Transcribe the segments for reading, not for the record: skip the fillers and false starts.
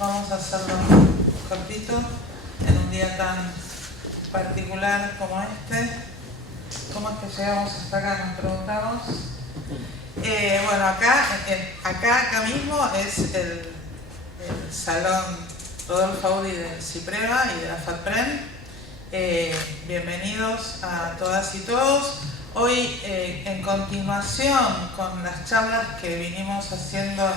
Vamos a hacerlo cortito en un día tan particular como este. ¿Cómo es que llegamos hasta acá? Nos preguntamos. Bueno, acá mismo es el salón Rodolfo Audi del CIPREVA y de la FATPREN. Bienvenidos a todas y todos. Hoy, en continuación con las charlas que vinimos haciendo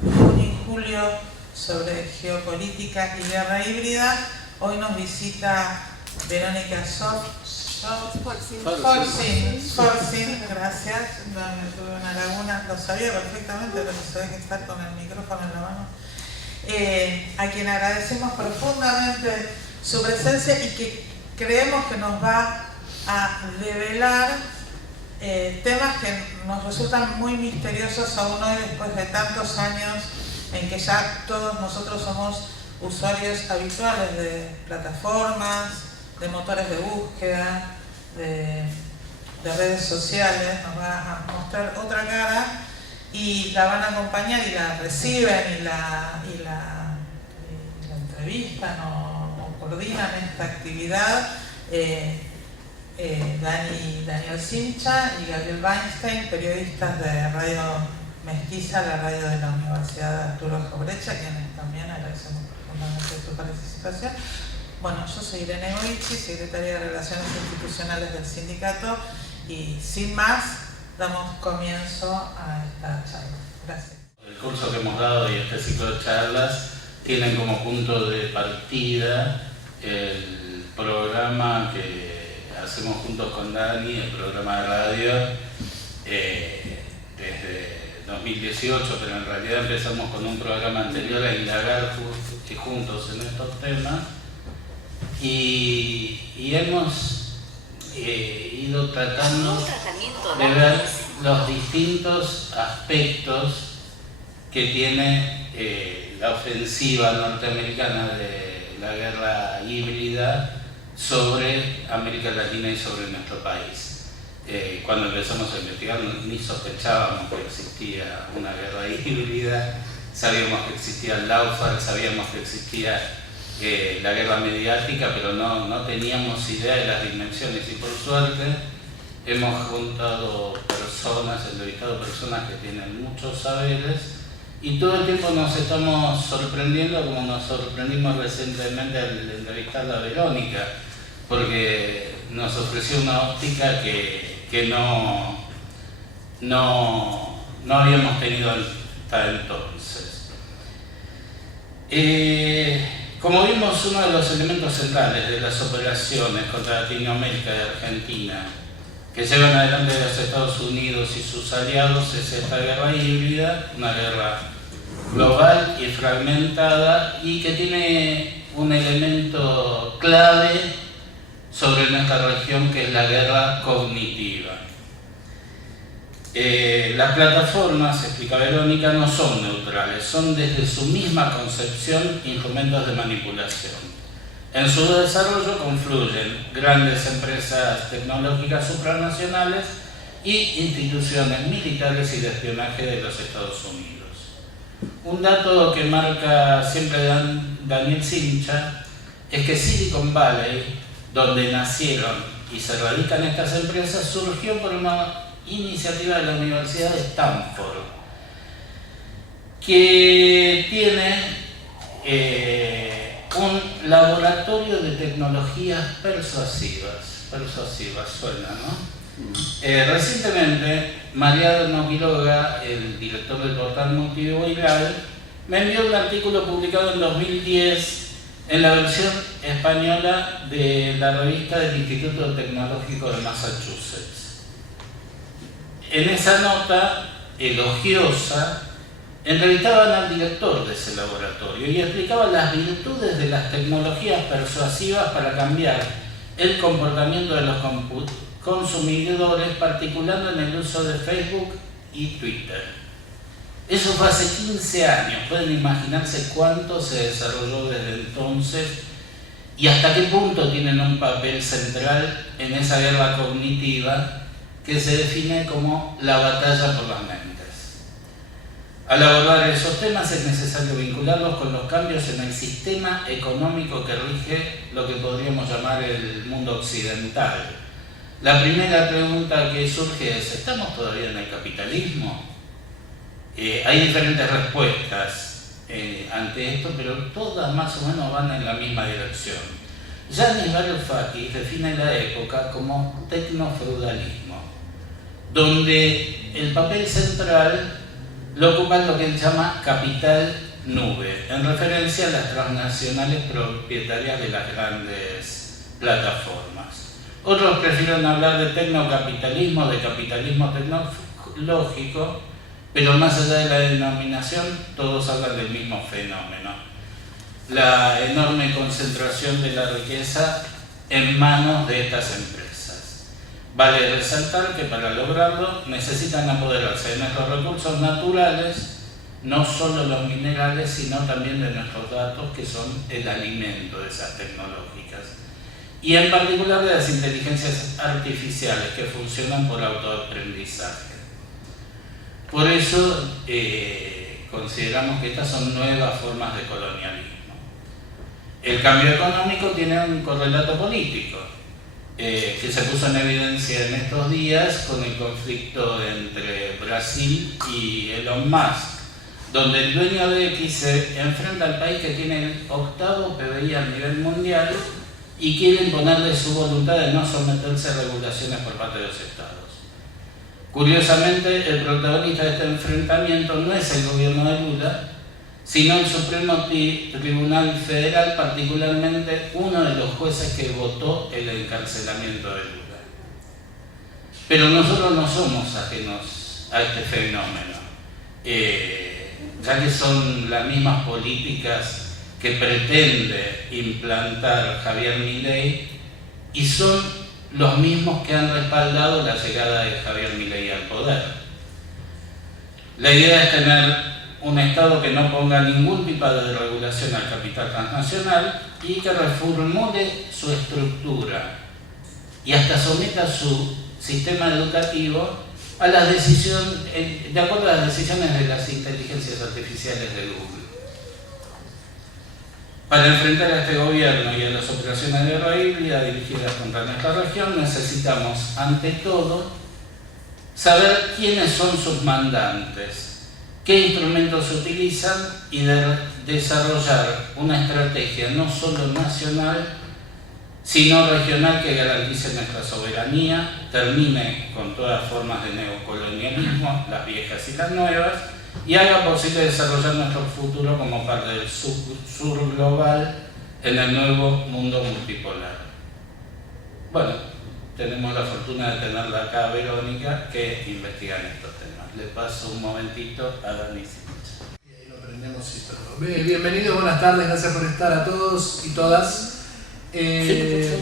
en junio y julio sobre geopolítica y guerra híbrida, hoy nos visita Verónica Forsyth, gracias. No, me tuve una laguna, lo sabía perfectamente, pero se ve que está con el micrófono en la mano. A quien agradecemos profundamente su presencia y que creemos que nos va a develar temas que nos resultan muy misteriosos aún hoy, después de tantos años en que ya todos nosotros somos usuarios habituales de plataformas, de motores de búsqueda, de redes sociales. Nos va a mostrar otra cara y la van a acompañar y la reciben y la entrevistan o coordinan esta actividad Daniel Simcha y Gabriel Weinstein, periodistas de Radio Mestiza, la radio de la Universidad de Arturo Jauretche, a quienes también agradecemos profundamente su participación. Bueno, yo soy Irene Goichi, secretaria de Relaciones Institucionales del sindicato, y sin más, damos comienzo a esta charla. Gracias. El curso que hemos dado y este ciclo de charlas tienen como punto de partida el programa que hacemos juntos con Dani, el programa de radio, desde 2018, pero en realidad empezamos con un programa anterior a indagar juntos en estos temas y hemos ido tratando de ver los distintos aspectos que tiene la ofensiva norteamericana de la guerra híbrida sobre América Latina y sobre nuestro país. Cuando empezamos a investigar ni sospechábamos que existía una guerra híbrida, sabíamos que existía el Lawfare, sabíamos que existía la guerra mediática, pero no teníamos idea de las dimensiones, y por suerte hemos juntado personas, entrevistado personas que tienen muchos saberes, y todo el tiempo nos estamos sorprendiendo, como nos sorprendimos recientemente al entrevistar a Verónica, porque nos ofreció una óptica que no habíamos tenido hasta entonces. Como vimos, uno de los elementos centrales de las operaciones contra Latinoamérica y Argentina que llevan adelante los Estados Unidos y sus aliados es esta guerra híbrida, una guerra global y fragmentada, y que tiene un elemento clave sobre nuestra región, que es la guerra cognitiva. Las plataformas, explica Verónica, no son neutrales, son desde su misma concepción instrumentos de manipulación. En su desarrollo confluyen grandes empresas tecnológicas supranacionales y instituciones militares y de espionaje de los Estados Unidos. Un dato que marca siempre Daniel Simcha es que Silicon Valley, donde nacieron y se radican estas empresas, surgió por una iniciativa de la Universidad de Stanford, que tiene un laboratorio de tecnologías persuasivas, suena, ¿no? Recientemente, Mariano Quiroga, el director del portal Multiviral, me envió un artículo publicado en 2010 en la versión española de la revista del Instituto Tecnológico de Massachusetts. En esa nota elogiosa, entrevistaban al director de ese laboratorio y explicaban las virtudes de las tecnologías persuasivas para cambiar el comportamiento de los consumidores, particularmente en el uso de Facebook y Twitter. Eso fue hace 15 años, pueden imaginarse cuánto se desarrolló desde entonces y hasta qué punto tienen un papel central en esa guerra cognitiva que se define como la batalla por las mentes. Al abordar esos temas es necesario vincularlos con los cambios en el sistema económico que rige lo que podríamos llamar el mundo occidental. La primera pregunta que surge es, ¿estamos todavía en el capitalismo? Hay diferentes respuestas ante esto, pero todas más o menos van en la misma dirección. Yanis Varoufakis define la época como tecnofeudalismo, donde el papel central lo ocupan lo que él llama capital nube, en referencia a las transnacionales propietarias de las grandes plataformas. Otros prefieren hablar de tecnocapitalismo, de capitalismo tecnológico, pero más allá de la denominación, todos hablan del mismo fenómeno: la enorme concentración de la riqueza en manos de estas empresas. Vale resaltar que para lograrlo necesitan apoderarse de nuestros recursos naturales, no solo los minerales, sino también de nuestros datos, que son el alimento de esas tecnológicas, y en particular de las inteligencias artificiales que funcionan por autoaprendizaje. Por eso consideramos que estas son nuevas formas de colonialismo. El cambio económico tiene un correlato político, que se puso en evidencia en estos días con el conflicto entre Brasil y Elon Musk, donde el dueño de X se enfrenta al país que tiene el 8º PBI a nivel mundial y quiere imponerle su voluntad de no someterse a regulaciones por parte de los estados. Curiosamente, el protagonista de este enfrentamiento no es el gobierno de Lula, sino el Supremo Tribunal Federal, particularmente uno de los jueces que votó el encarcelamiento de Lula. Pero nosotros no somos ajenos a este fenómeno, ya que son las mismas políticas que pretende implantar Javier Milei y son los mismos que han respaldado la llegada de Javier Milei al poder. La idea es tener un Estado que no ponga ningún tipo de regulación al capital transnacional y que reformule su estructura y hasta someta su sistema educativo a las decisiones, de acuerdo a las decisiones de las inteligencias artificiales de Google. Para enfrentar a este gobierno y a las operaciones de guerra híbrida dirigidas contra nuestra región, necesitamos, ante todo, saber quiénes son sus mandantes, qué instrumentos utilizan y desarrollar una estrategia no solo nacional, sino regional que garantice nuestra soberanía, termine con todas formas de neocolonialismo, las viejas y las nuevas, y haga posible desarrollar nuestro futuro como parte del sur global en el nuevo mundo multipolar. Bueno, tenemos la fortuna de tenerla acá a Verónica, que investiga en estos temas. Le paso un momentito a Dani. Y ahí lo aprendemos y todo. Bienvenidos, buenas tardes, gracias por estar a todos y todas. De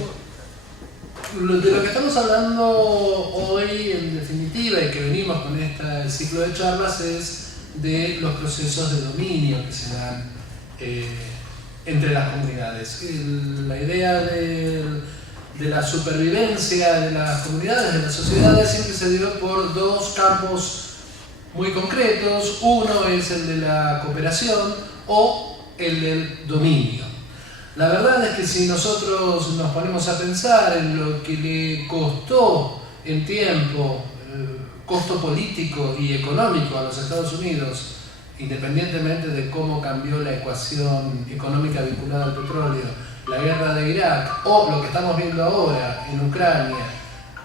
lo que estamos hablando hoy, en definitiva, y que venimos con este ciclo de charlas, es de los procesos de dominio que se dan entre las comunidades. La idea de la supervivencia de las comunidades, de las sociedades, siempre se dio por dos campos muy concretos. Uno es el de la cooperación o el del dominio. La verdad es que si nosotros nos ponemos a pensar en lo que le costó en tiempo, costo político y económico a los Estados Unidos, independientemente de cómo cambió la ecuación económica vinculada al petróleo, la guerra de Irak o lo que estamos viendo ahora en Ucrania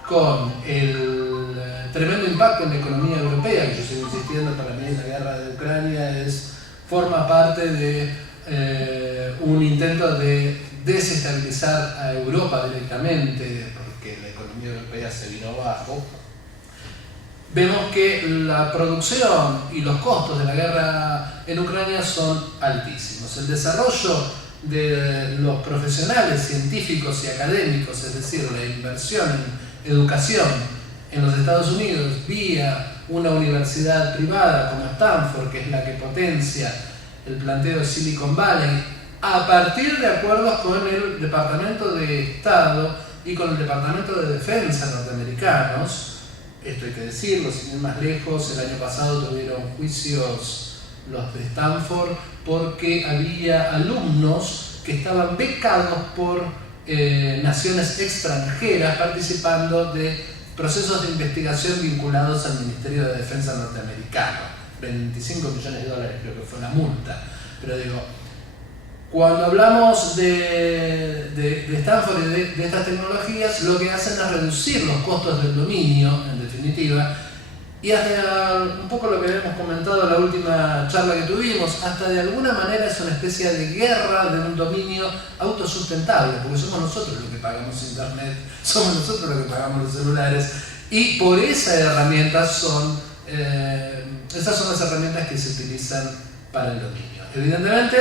con el tremendo impacto en la economía europea, que yo sigo insistiendo, para mí la guerra de Ucrania forma parte de un intento de desestabilizar a Europa directamente, porque la economía europea se vino abajo. Vemos que la producción y los costos de la guerra en Ucrania son altísimos. El desarrollo de los profesionales científicos y académicos, es decir, la inversión en educación en los Estados Unidos vía una universidad privada como Stanford, que es la que potencia el planteo de Silicon Valley, a partir de acuerdos con el Departamento de Estado y con el Departamento de Defensa norteamericanos. Esto hay que decirlo, sin ir más lejos, el año pasado tuvieron juicios los de Stanford, porque había alumnos que estaban becados por naciones extranjeras participando de procesos de investigación vinculados al Ministerio de Defensa norteamericano. 25 millones de dólares creo que fue la multa. Pero digo, cuando hablamos de Stanford y de estas tecnologías, lo que hacen es reducir los costos del dominio, en definitiva, y hasta un poco lo que habíamos comentado en la última charla que tuvimos, hasta de alguna manera es una especie de guerra de un dominio autosustentable, porque somos nosotros los que pagamos internet, somos nosotros los que pagamos los celulares, y por esas herramientas esas son las herramientas que se utilizan para el dominio. Evidentemente,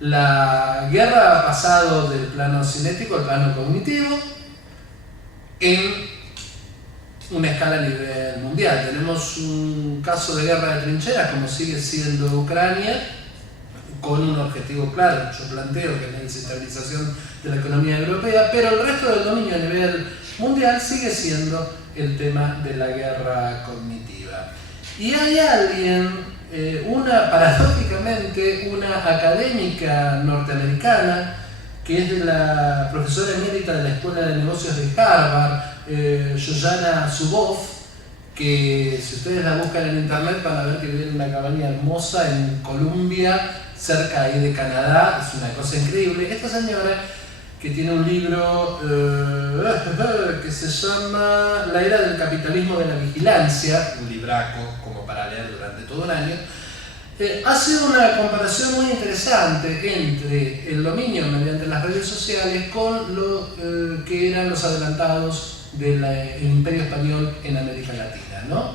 la guerra ha pasado del plano cinético al plano cognitivo en una escala a nivel mundial. Tenemos un caso de guerra de trincheras, como sigue siendo Ucrania, con un objetivo claro, yo planteo, que es la desestabilización de la economía europea, pero el resto del dominio a nivel mundial sigue siendo el tema de la guerra cognitiva. Y hay alguien, paradójicamente, una académica norteamericana, que es de la profesora emérita de la Escuela de Negocios de Harvard, Shoshana Zuboff, que si ustedes la buscan en internet van a ver que vive en una cabaña hermosa en Columbia, cerca ahí de Canadá. Es una cosa increíble. Esta señora, que tiene un libro que se llama La era del capitalismo de la vigilancia, un libraco como para leer durante todo un año, hace una comparación muy interesante entre el dominio mediante las redes sociales con lo que eran los adelantados del Imperio Español en América Latina, ¿no?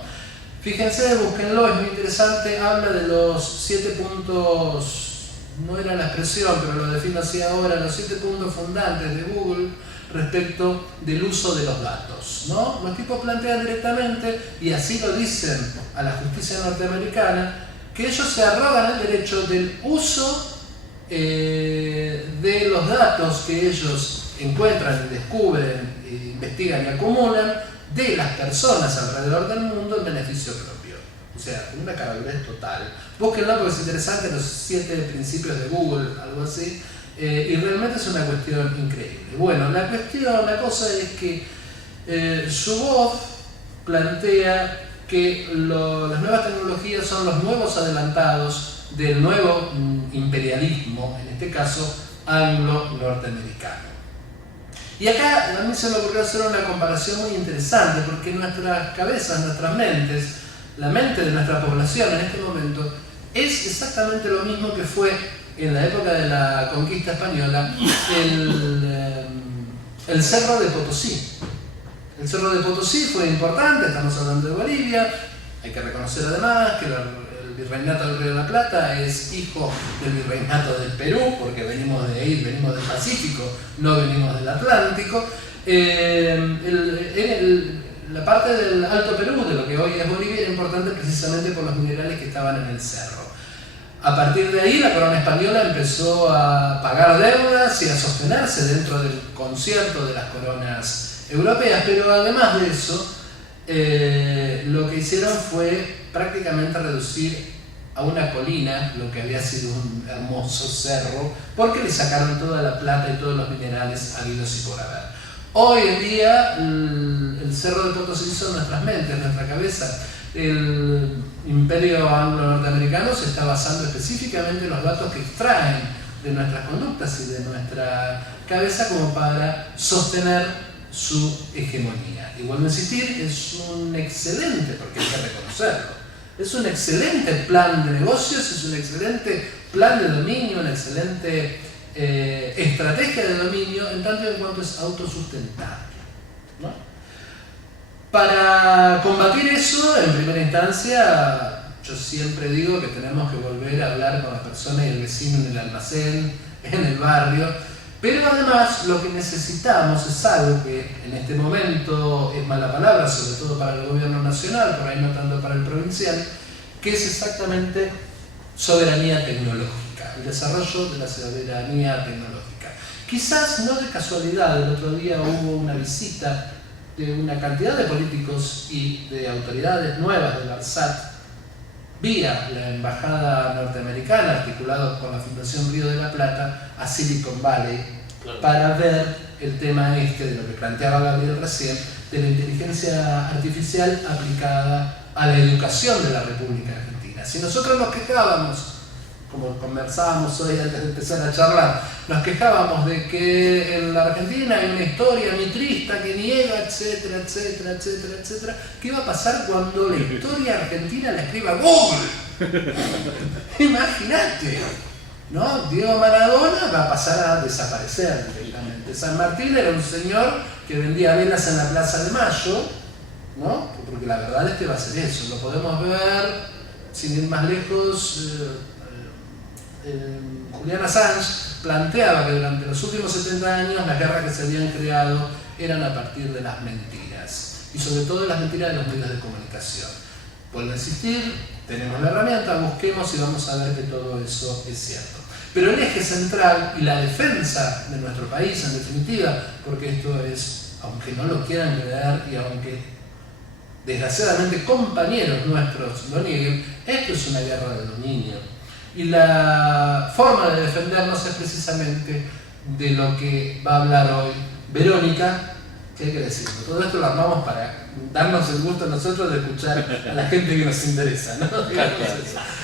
Fíjense, búsquenlo, es muy interesante, habla de los 7 puntos, no era la expresión, pero lo defino así ahora, los 7 puntos fundantes de Google respecto del uso de los datos, ¿no? Los tipos plantean directamente, y así lo dicen a la justicia norteamericana, que ellos se arrogan el derecho del uso de los datos que ellos encuentran, descubren, investigan y acumulan de las personas alrededor del mundo en beneficio propio. O sea, una caradurez total. Búsquenlo porque es interesante, los 7 principios de Google, algo así, y realmente es una cuestión increíble. Bueno, la cosa es que Zuboff plantea que las nuevas tecnologías son los nuevos adelantados del nuevo imperialismo, en este caso anglo-norteamericano. Y acá a mí se me ocurrió hacer una comparación muy interesante, porque nuestras cabezas, nuestras mentes, la mente de nuestra población en este momento es exactamente lo mismo que fue en la época de la conquista española el Cerro de Potosí. El Cerro de Potosí fue importante, estamos hablando de Bolivia, hay que reconocer además que el Virreinato del Río de la Plata es hijo del Virreinato del Perú, porque venimos de ahí, venimos del Pacífico, no venimos del Atlántico. La parte del Alto Perú, de lo que hoy es Bolivia, era importante precisamente por los minerales que estaban en el cerro. A partir de ahí la corona española empezó a pagar deudas y a sostenerse dentro del concierto de las coronas europeas, pero además de eso, lo que hicieron fue prácticamente reducir a una colina lo que había sido un hermoso cerro, porque le sacaron toda la plata y todos los minerales habidos y por haber. Hoy en día el Cerro de Potosí son nuestras mentes, nuestra cabeza. El imperio anglo-norteamericano se está basando específicamente en los datos que extraen de nuestras conductas y de nuestra cabeza como para sostener su hegemonía. Y vuelvo a insistir, es un excelente, porque hay que reconocerlo, es un excelente plan de negocios, es un excelente plan de dominio, una excelente estrategia de dominio, en tanto y en cuanto es autosustentable, ¿no? Para combatir eso, en primera instancia, yo siempre digo que tenemos que volver a hablar con la persona y el vecino en el almacén, en el barrio, pero además lo que necesitamos es algo que en este momento es mala palabra, sobre todo para el gobierno nacional, por ahí no tanto para el provincial, que es exactamente soberanía tecnológica, el desarrollo de la soberanía tecnológica. Quizás no de casualidad, el otro día hubo una visita de una cantidad de políticos y de autoridades nuevas del ARSAT, vía la embajada norteamericana, articulado con la Fundación Río de la Plata, a Silicon Valley, para ver el tema de lo que planteaba Gabriel recién, de la inteligencia artificial aplicada a la educación de la República Argentina. Si nosotros nos quejábamos, como conversábamos hoy antes de empezar a charlar, nos quejábamos de que en la Argentina hay una historia mitrista que niega, etcétera, etcétera, etcétera, etcétera. ¿Qué va a pasar cuando la historia argentina la escriba Google? Imagínate, ¿no? Diego Maradona va a pasar a desaparecer directamente. San Martín era un señor que vendía velas en la Plaza de Mayo, ¿no? Porque la verdad es que va a ser eso. Lo podemos ver, sin ir más lejos, Julian Assange planteaba que durante los últimos 70 años las guerras que se habían creado eran a partir de las mentiras, y sobre todo de las mentiras de los medios de comunicación. Vuelvo a insistir, tenemos la herramienta, busquemos y vamos a ver que todo eso es cierto. Pero el eje central y la defensa de nuestro país, en definitiva, porque esto es, aunque no lo quieran creer y aunque desgraciadamente compañeros nuestros lo nieguen, esto es una guerra de dominio. Y la forma de defendernos es precisamente de lo que va a hablar hoy Verónica. ¿Qué hay que decirlo? Todo esto lo armamos para darnos el gusto a nosotros de escuchar a la gente que nos interesa, ¿no?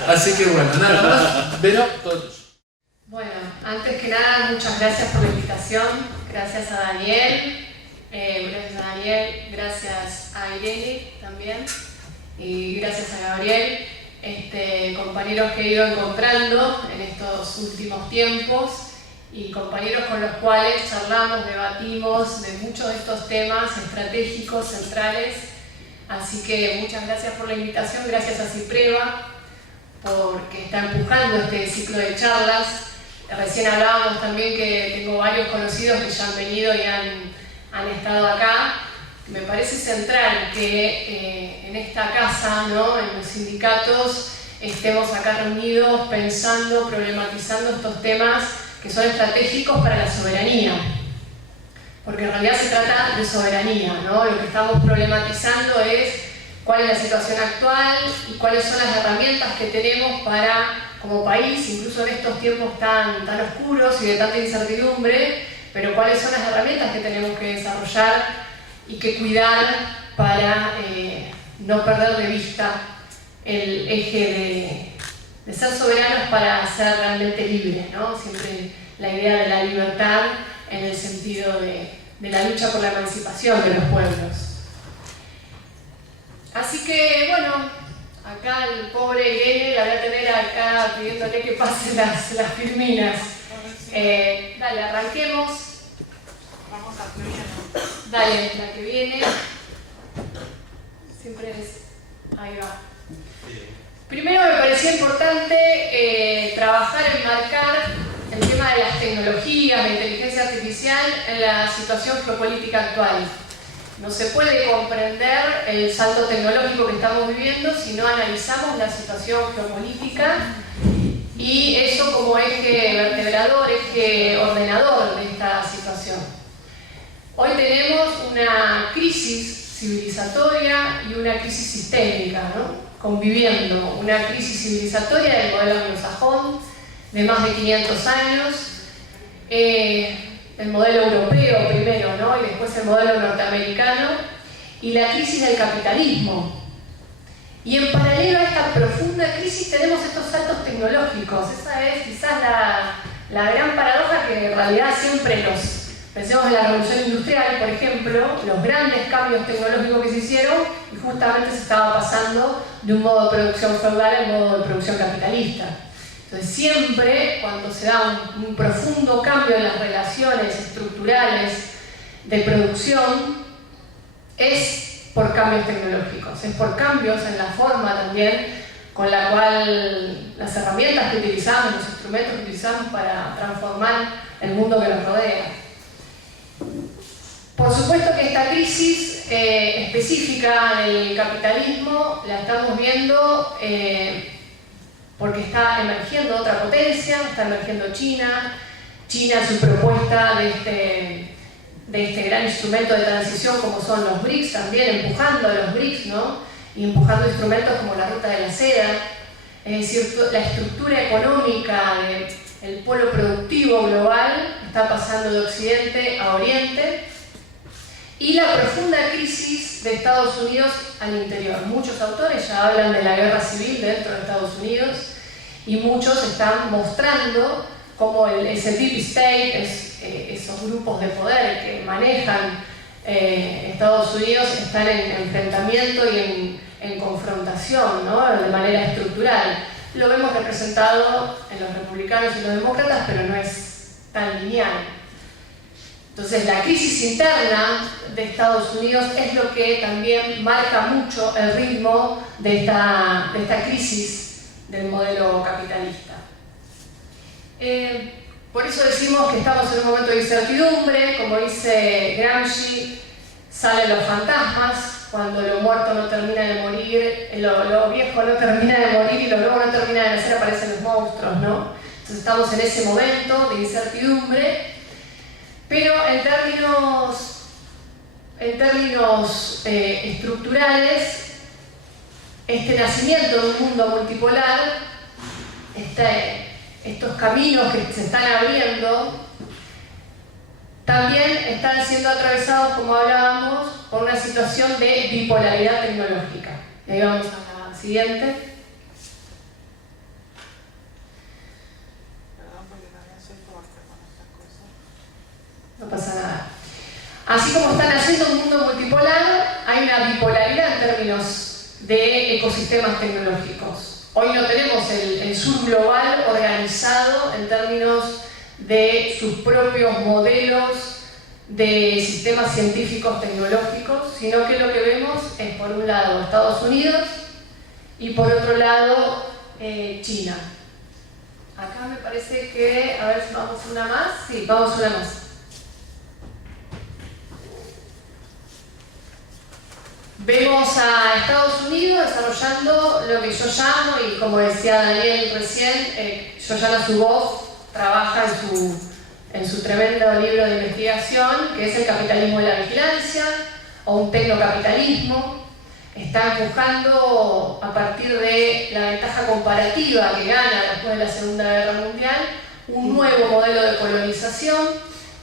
Así que bueno, nada más. Vero, todos. Bueno, antes que nada, muchas gracias por la invitación. Gracias a Daniel. Gracias a Irene también. Y gracias a Gabriel. Compañeros que he ido encontrando en estos últimos tiempos y compañeros con los cuales charlamos, debatimos de muchos de estos temas estratégicos, centrales. Así que muchas gracias por la invitación, gracias a Cipreva porque está empujando este ciclo de charlas. Recién hablábamos también que tengo varios conocidos que ya han venido y han estado acá. Me parece central que en esta casa, ¿no?, en los sindicatos, estemos acá reunidos pensando, problematizando estos temas que son estratégicos para la soberanía. Porque en realidad se trata de soberanía, ¿no? Lo que estamos problematizando es cuál es la situación actual y cuáles son las herramientas que tenemos para, como país, incluso en estos tiempos tan oscuros y de tanta incertidumbre, pero cuáles son las herramientas que tenemos que desarrollar y que cuidar para no perder de vista el eje de ser soberanos para ser realmente libres, ¿no? Siempre la idea de la libertad en el sentido de la lucha por la emancipación de los pueblos. Así que, bueno, acá el pobre Irene la voy a tener acá pidiéndole que pase las filminas. Dale, arranquemos. Vamos a que viene. Dale, la que viene. Siempre es... Ahí va. Primero me parecía importante trabajar, enmarcar el tema de las tecnologías, de inteligencia artificial en la situación geopolítica actual. No se puede comprender el salto tecnológico que estamos viviendo si no analizamos la situación geopolítica y eso como eje vertebrador, eje ordenador de esta situación. Hoy tenemos una crisis civilizatoria y una crisis sistémica, ¿no?, conviviendo. Una crisis civilizatoria del modelo anglosajón de más de 500 años, el modelo europeo primero, ¿no?, y después el modelo norteamericano, y la crisis del capitalismo. Y en paralelo a esta profunda crisis tenemos estos saltos tecnológicos. Esa es quizás la gran paradoja que en realidad siempre pensemos en la revolución industrial, por ejemplo, los grandes cambios tecnológicos que se hicieron y justamente se estaba pasando de un modo de producción feudal al modo de producción capitalista. Entonces siempre cuando se da un profundo cambio en las relaciones estructurales de producción es por cambios tecnológicos, es por cambios en la forma también con la cual las herramientas que utilizamos, los instrumentos que utilizamos para transformar el mundo que nos rodea. Por supuesto que esta crisis específica del capitalismo la estamos viendo porque está emergiendo otra potencia, está emergiendo China. China, su propuesta de este gran instrumento de transición como son los BRICS, también empujando a los BRICS, ¿no?, y empujando instrumentos como la ruta de la seda. es decir, la estructura económica del polo productivo global está pasando de Occidente a Oriente, y la profunda crisis de Estados Unidos al interior. Muchos autores ya hablan de la guerra civil dentro de Estados Unidos, y muchos están mostrando cómo ese deep state, esos grupos de poder que manejan Estados Unidos, están en enfrentamiento y en confrontación, ¿no? De manera estructural. Lo vemos representado en los republicanos y los demócratas, pero no es tan lineal. Entonces, la crisis interna de Estados Unidos es lo que también marca mucho el ritmo de esta crisis del modelo capitalista. Por eso decimos que estamos en un momento de incertidumbre. Como dice Gramsci, salen los fantasmas, cuando lo muerto no termina de morir, lo viejo no termina de morir y lo nuevo no termina de nacer, aparecen los monstruos, ¿no? Entonces estamos en ese momento de incertidumbre, pero en términos estructurales, este nacimiento de un mundo multipolar, estos caminos que se están abriendo, también están siendo atravesados, como hablábamos, por una situación de bipolaridad tecnológica. Y ahí vamos a la siguiente. Perdón, porque también soy fuerte con estas cosas. No pasa nada. Así como está naciendo un mundo multipolar, hay una bipolaridad en términos de ecosistemas tecnológicos. Hoy no tenemos el sur global organizado en términos de sus propios modelos de sistemas científicos tecnológicos, sino que lo que vemos es, por un lado, Estados Unidos y por otro lado, China. Acá me parece que, a ver si vamos una más. Sí, vamos una más. Vemos a Estados Unidos desarrollando lo que yo llamo, y como decía Daniel recién, Shoshana Zuboff trabaja en su tremendo libro de investigación, que es el capitalismo de la vigilancia, o un tecnocapitalismo. Está empujando, a partir de la ventaja comparativa que gana después de la Segunda Guerra Mundial, un nuevo modelo de colonización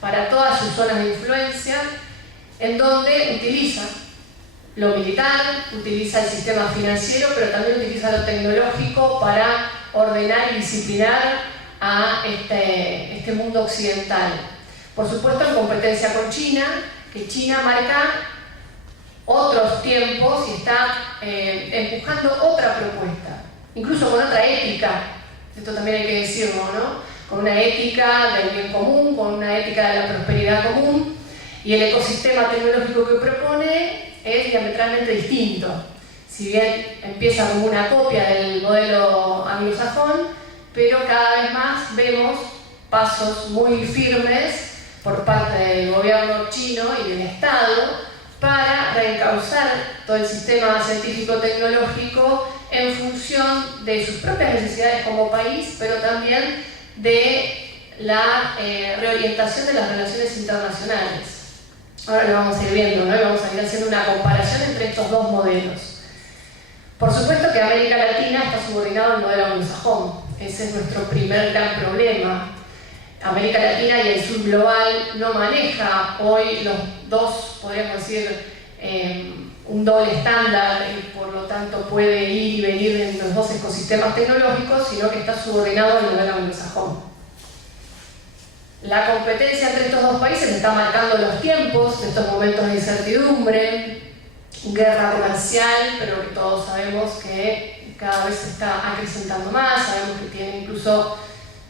para todas sus zonas de influencia, en donde utiliza lo militar, utiliza el sistema financiero, pero también utiliza lo tecnológico para ordenar y disciplinar a este mundo occidental. Por supuesto, en competencia con China, que China marca otros tiempos y está empujando otra propuesta, incluso con otra ética. Esto también hay que decirlo, ¿no? Con una ética del bien común, con una ética de la prosperidad común, y el ecosistema tecnológico que propone es diametralmente distinto. Si bien empieza como una copia del modelo anglosajón, pero cada vez más vemos pasos muy firmes por parte del gobierno chino y del Estado para reencauzar todo el sistema científico-tecnológico en función de sus propias necesidades como país, pero también de la reorientación de las relaciones internacionales. Ahora lo vamos a ir viendo, ¿no? Y vamos a ir haciendo una comparación entre estos dos modelos. Por supuesto que América Latina está subordinada al modelo anglosajón. Ese es nuestro primer gran problema. América Latina y el sur global no maneja hoy los dos, podríamos decir, un doble estándar, y por lo tanto puede ir y venir en los dos ecosistemas tecnológicos, sino que está subordinado al modelo anglosajón. La competencia entre estos dos países está marcando los tiempos de estos momentos de incertidumbre, guerra comercial, pero que todos sabemos que cada vez se está acrecentando más. Sabemos que tiene incluso,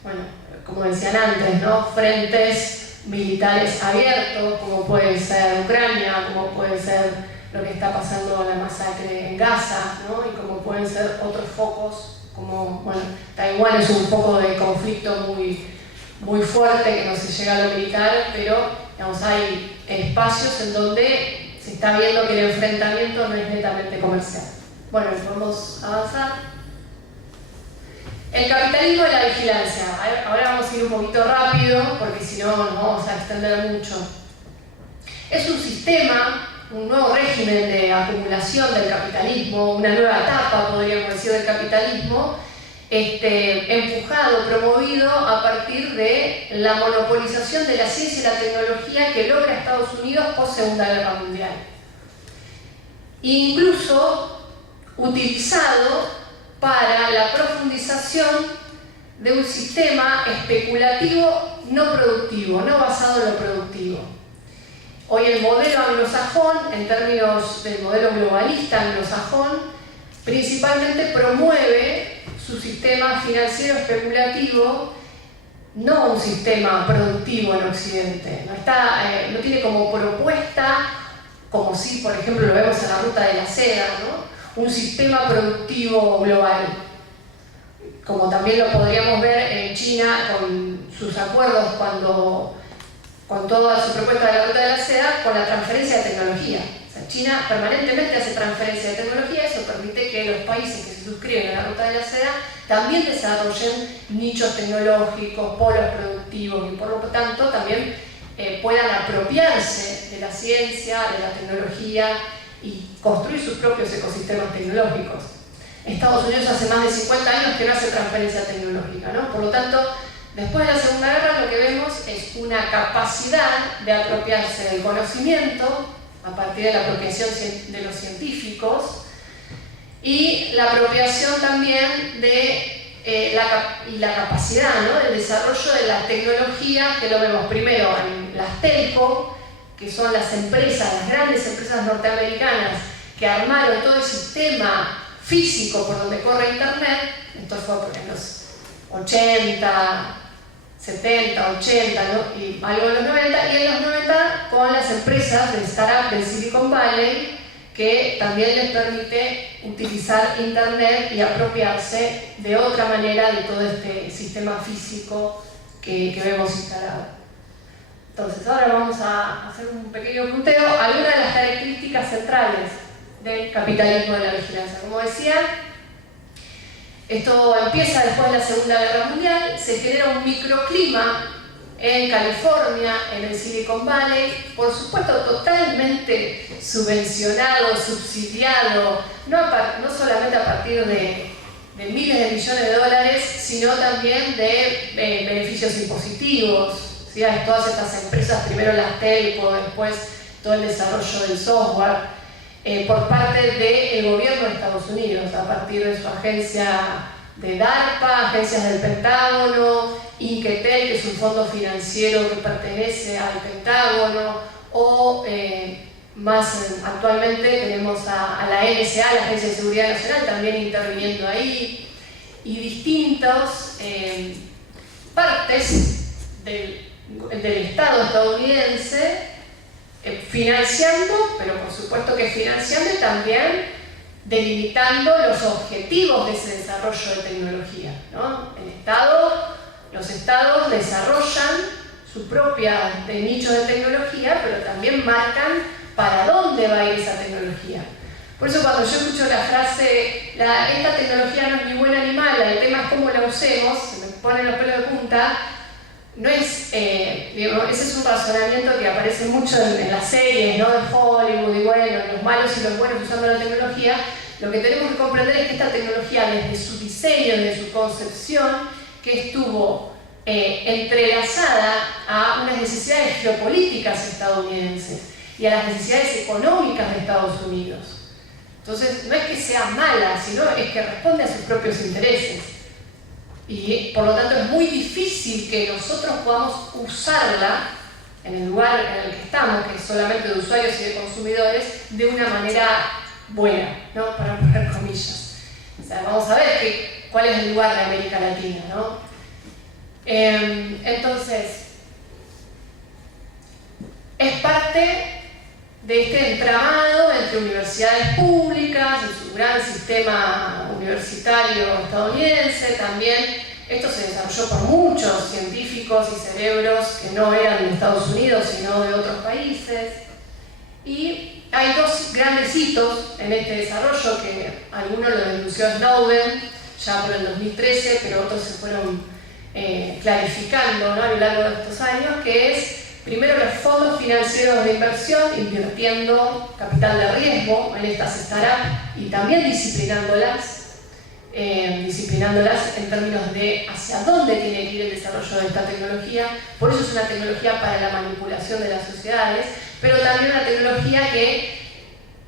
bueno, como decían antes, ¿no?, frentes militares abiertos, como puede ser Ucrania, como puede ser lo que está pasando la masacre en Gaza, ¿no?, y como pueden ser otros focos, como, bueno, Taiwán es un foco de conflicto muy fuerte que no se llega a lo militar, pero, digamos, hay espacios en donde se está viendo que el enfrentamiento no es netamente comercial. Bueno, podemos avanzar. El capitalismo de la vigilancia. Ahora vamos a ir un poquito rápido, porque si no nos vamos a extender mucho. Es un sistema, un nuevo régimen de acumulación del capitalismo, una nueva etapa, podríamos decir, del capitalismo, empujado, promovido a partir de la monopolización de la ciencia y la tecnología que logra Estados Unidos post Segunda Guerra Mundial. Incluso utilizado para la profundización de un sistema especulativo no productivo, no basado en lo productivo. Hoy el modelo anglosajón, en términos del modelo globalista anglosajón, principalmente promueve su sistema financiero especulativo, no un sistema productivo en Occidente. No tiene como propuesta, como si por ejemplo lo vemos en la ruta de la seda, ¿no?, un sistema productivo global, como también lo podríamos ver en China con sus acuerdos con toda su propuesta de la ruta de la seda, con la transferencia de tecnología. O sea, China permanentemente hace transferencia de tecnología, eso permite que los países que se suscriben a la ruta de la seda también desarrollen nichos tecnológicos, polos productivos y por lo tanto también puedan apropiarse de la ciencia, de la tecnología y construir sus propios ecosistemas tecnológicos. Estados Unidos hace más de 50 años que no hace transferencia tecnológica, ¿no? Por lo tanto, después de la Segunda Guerra lo que vemos es una capacidad de apropiarse del conocimiento a partir de la apropiación de los científicos y la apropiación también de la capacidad, ¿no?, del desarrollo de la tecnología, que lo vemos primero en las telco, que son las empresas, las grandes empresas norteamericanas que armaron todo el sistema físico por donde corre Internet. Esto fue en los 80, 70, 80, ¿no?, y algo en los 90, y en los 90 con las empresas de startup del Silicon Valley, que también les permite utilizar Internet y apropiarse de otra manera de todo este sistema físico que vemos instalado. Entonces, ahora vamos a hacer un pequeño punteo, algunas de las características centrales del capitalismo de la vigilancia. Como decía, esto empieza después de la Segunda Guerra Mundial, se genera un microclima en California, en el Silicon Valley, por supuesto totalmente subvencionado, subsidiado, no solamente a partir de miles de millones de dólares, sino también de beneficios impositivos, ¿sí? Todas estas empresas, primero las telco, después todo el desarrollo del software, por parte del gobierno de Estados Unidos, a partir de su agencia de DARPA, agencias del Pentágono, Inquetel, que es un fondo financiero que pertenece al Pentágono, o más actualmente tenemos a la NSA, la Agencia de Seguridad Nacional, también interviniendo ahí, y distintas partes del Estado estadounidense financiando, pero por supuesto que financiando y también delimitando los objetivos de ese desarrollo de tecnología, ¿no? Los estados desarrollan su propia nicho de tecnología, pero también marcan para dónde va a ir esa tecnología. Por eso cuando yo escucho la frase, esta tecnología no es ni buena ni mala, el tema es cómo la usemos, se me ponen los pelos de punta. No es, digamos, ese es un razonamiento que aparece mucho en las series, ¿no?, de Hollywood, y bueno, los malos y los buenos usando la tecnología. Lo que tenemos que comprender es que esta tecnología, desde su diseño, desde su concepción, que estuvo entrelazada a unas necesidades geopolíticas estadounidenses y a las necesidades económicas de Estados Unidos. Entonces, no es que sea mala, sino es que responde a sus propios intereses. Y por lo tanto es muy difícil que nosotros podamos usarla en el lugar en el que estamos, que es solamente de usuarios y de consumidores, de una manera buena, ¿no?, para poner comillas. O sea, vamos a ver cuál es el lugar de América Latina, ¿no? Entonces, es parte de este entramado entre universidades públicas y su gran sistema universitario estadounidense. También esto se desarrolló por muchos científicos y cerebros que no eran de Estados Unidos sino de otros países, y hay dos grandes hitos en este desarrollo que algunos lo denunció Snowden ya por el 2013, pero otros se fueron clarificando, ¿no?, a lo largo de estos años, que es primero los fondos financieros de inversión invirtiendo capital de riesgo en estas startups y también disciplinándolas, disciplinándolas en términos de hacia dónde tiene que ir el desarrollo de esta tecnología. Por eso es una tecnología para la manipulación de las sociedades, pero también una tecnología que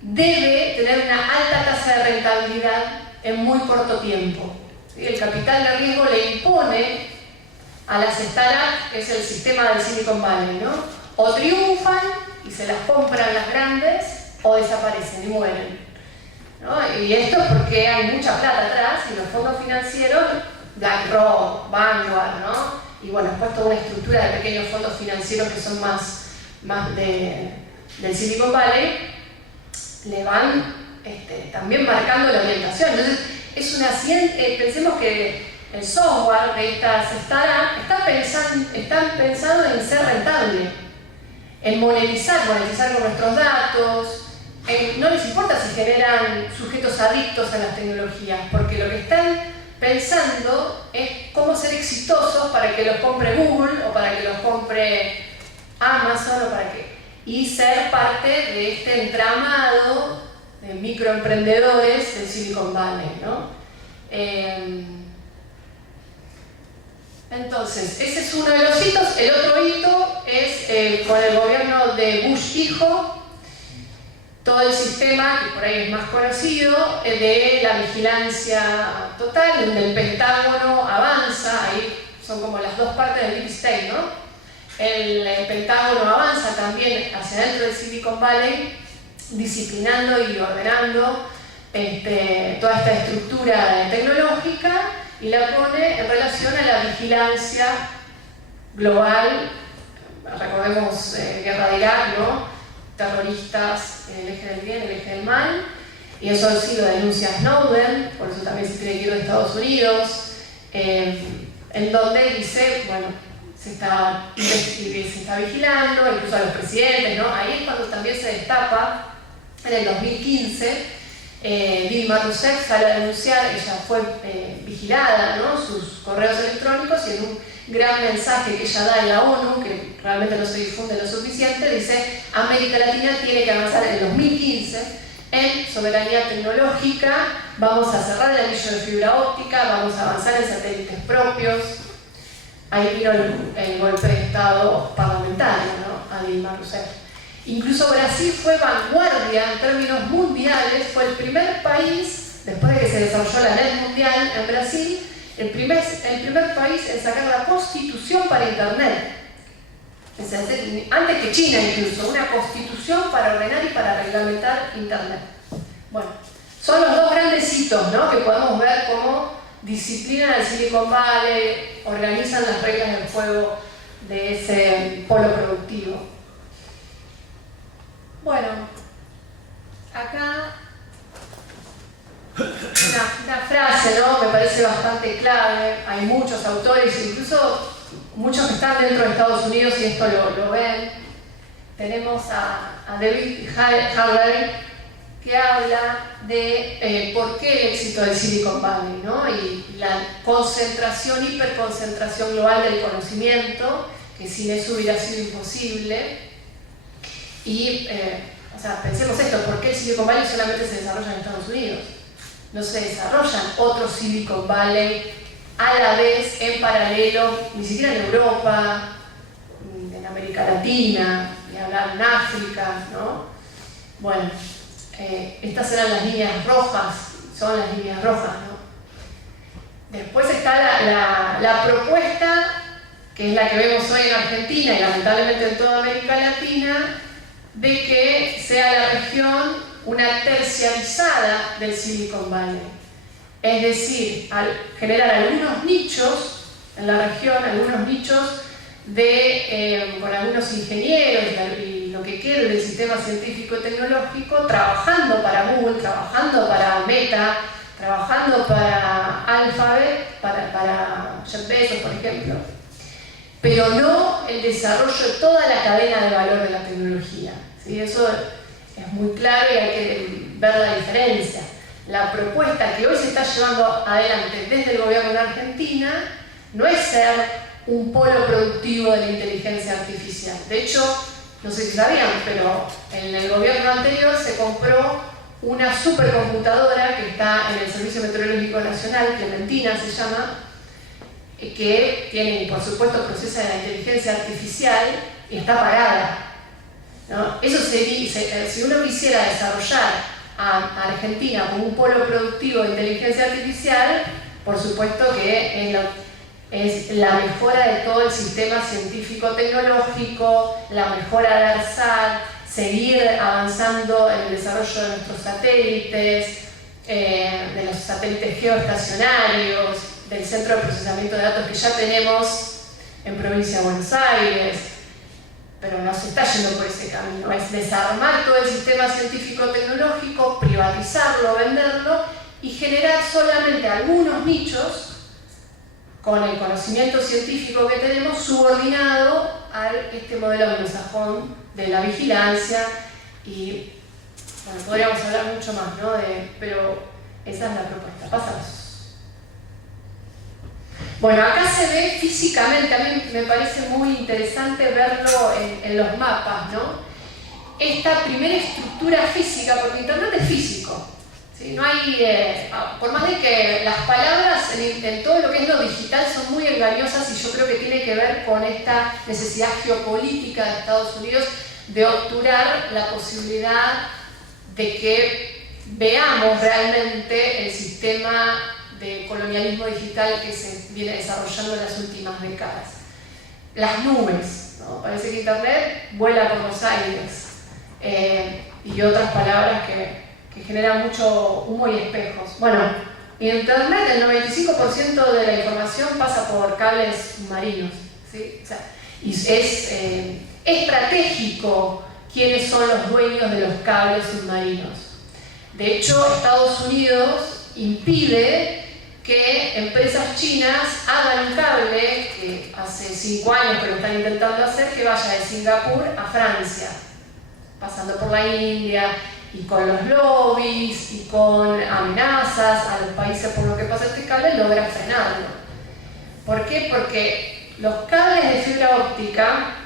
debe tener una alta tasa de rentabilidad en muy corto tiempo. ¿Sí? El capital de riesgo le impone a las startups, es el sistema del Silicon Valley, ¿no? O triunfan y se las compran las grandes, o desaparecen y mueren, ¿no? Y esto es porque hay mucha plata atrás y los fondos financieros, BlackRock, Vanguard, ¿no? Y bueno, después toda una estructura de pequeños fondos financieros que son más del Silicon Valley, le van también marcando la orientación. Entonces, es una pensemos que el software de estas startups están pensando en ser rentable, en monetizar con nuestros datos. No les importa si generan sujetos adictos a las tecnologías, porque lo que están pensando es cómo ser exitosos para que los compre Google o para que los compre Amazon y ser parte de este entramado de microemprendedores del Silicon Valley, ¿no? Entonces, ese es uno de los hitos. El otro hito es con el gobierno de Bush hijo, todo el sistema, que por ahí es más conocido, de la vigilancia total, donde el Pentágono avanza, ahí son como las dos partes del Deep State, ¿no? El Pentágono avanza también hacia dentro del Silicon Valley, disciplinando y ordenando toda esta estructura tecnológica y la pone en relación a la vigilancia global. Recordemos guerra de Irak, ¿no? Terroristas, el eje del bien, el eje del mal, y eso ha sido denuncia Snowden, por eso también se tiene que ir de Estados Unidos, en donde dice, bueno, se está vigilando, incluso a los presidentes, ¿no? Ahí es cuando también se destapa, en el 2015, Dilma Rousseff sale a denunciar, ella fue vigilada, ¿no? Sus correos electrónicos, y en un gran mensaje que ella da en la ONU, que realmente no se difunde lo suficiente, dice: América Latina tiene que avanzar en el 2015 en soberanía tecnológica, vamos a cerrar el anillo de fibra óptica, vamos a avanzar en satélites propios. Ahí vino el golpe de Estado parlamentario, ¿no? A Dilma Rousseff. Incluso Brasil fue vanguardia en términos mundiales, fue el primer país, después de que se desarrolló la ley mundial en Brasil, el primer país en sacar la constitución para Internet. Antes que China incluso, una constitución para ordenar y para reglamentar Internet. Bueno, son los dos grandes hitos, ¿no? Que podemos ver cómo disciplinan al Silicon Valley, organizan las reglas del juego de ese polo productivo. Bueno, acá una frase, ¿no? Me parece bastante clave. Hay muchos autores, incluso muchos que están dentro de Estados Unidos y esto lo ven. Tenemos a David Harvey, que habla de por qué el éxito del Silicon Valley, ¿no? Y la concentración, hiperconcentración global del conocimiento, que sin eso hubiera sido imposible. Y, pensemos esto: ¿por qué el Silicon Valley solamente se desarrolla en Estados Unidos? No se desarrollan otros Silicon Valley a la vez, en paralelo, ni siquiera en Europa, en América Latina, ni hablar en África, ¿no? Bueno, estas eran las líneas rojas, son las líneas rojas, ¿no? Después está la propuesta, que es la que vemos hoy en Argentina y lamentablemente en toda América Latina, de que sea la región una terciarizada del Silicon Valley. Es decir, al generar algunos nichos en la región, algunos nichos con algunos ingenieros y lo que quede del sistema científico y tecnológico, trabajando para Google, trabajando para Meta, trabajando para Alphabet, para Jeff Bezos, por ejemplo, pero no el desarrollo de toda la cadena de valor de la tecnología. ¿Sí? Eso es muy claro y hay que ver la diferencia. La propuesta que hoy se está llevando adelante desde el gobierno de Argentina no es ser un polo productivo de la inteligencia artificial. De hecho, no sé si sabían, pero en el gobierno anterior se compró una supercomputadora que está en el Servicio Meteorológico Nacional, Clementina se llama, que tiene, por supuesto, procesa la inteligencia artificial y está pagada, ¿no? Eso si uno quisiera desarrollar a Argentina como un polo productivo de inteligencia artificial, por supuesto que es la mejora de todo el sistema científico-tecnológico, la mejora de ARSAT, seguir avanzando en el desarrollo de nuestros satélites, de los satélites geoestacionarios, del centro de procesamiento de datos que ya tenemos en Provincia de Buenos Aires, pero no se está yendo por ese camino, es desarmar todo el sistema científico-tecnológico, privatizarlo, venderlo y generar solamente algunos nichos con el conocimiento científico que tenemos subordinado a este modelo anglosajón de la vigilancia y, bueno, podríamos hablar mucho más, ¿no? Pero esa es la propuesta. Pasamos. Bueno, acá se ve físicamente, a mí me parece muy interesante verlo en los mapas, ¿no? Esta primera estructura física, porque Internet es físico, ¿sí? No hay, por más de que las palabras en todo lo que es lo digital son muy engañosas y yo creo que tiene que ver con esta necesidad geopolítica de Estados Unidos de obturar la posibilidad de que veamos realmente el sistema de colonialismo digital que se viene desarrollando en las últimas décadas. Las nubes, ¿no? Parece que Internet vuela por los aires, y otras palabras que generan mucho humo y espejos. Bueno, en Internet el 95% de la información pasa por cables submarinos, ¿sí? O sea, y es estratégico quiénes son los dueños de los cables submarinos. De hecho, Estados Unidos impide que empresas chinas hagan un cable que hace 5 años que lo están intentando hacer, que vaya de Singapur a Francia, pasando por la India, y con los lobbies y con amenazas a los países por lo que pasa este cable, logra frenarlo. ¿Por qué? Porque los cables de fibra óptica,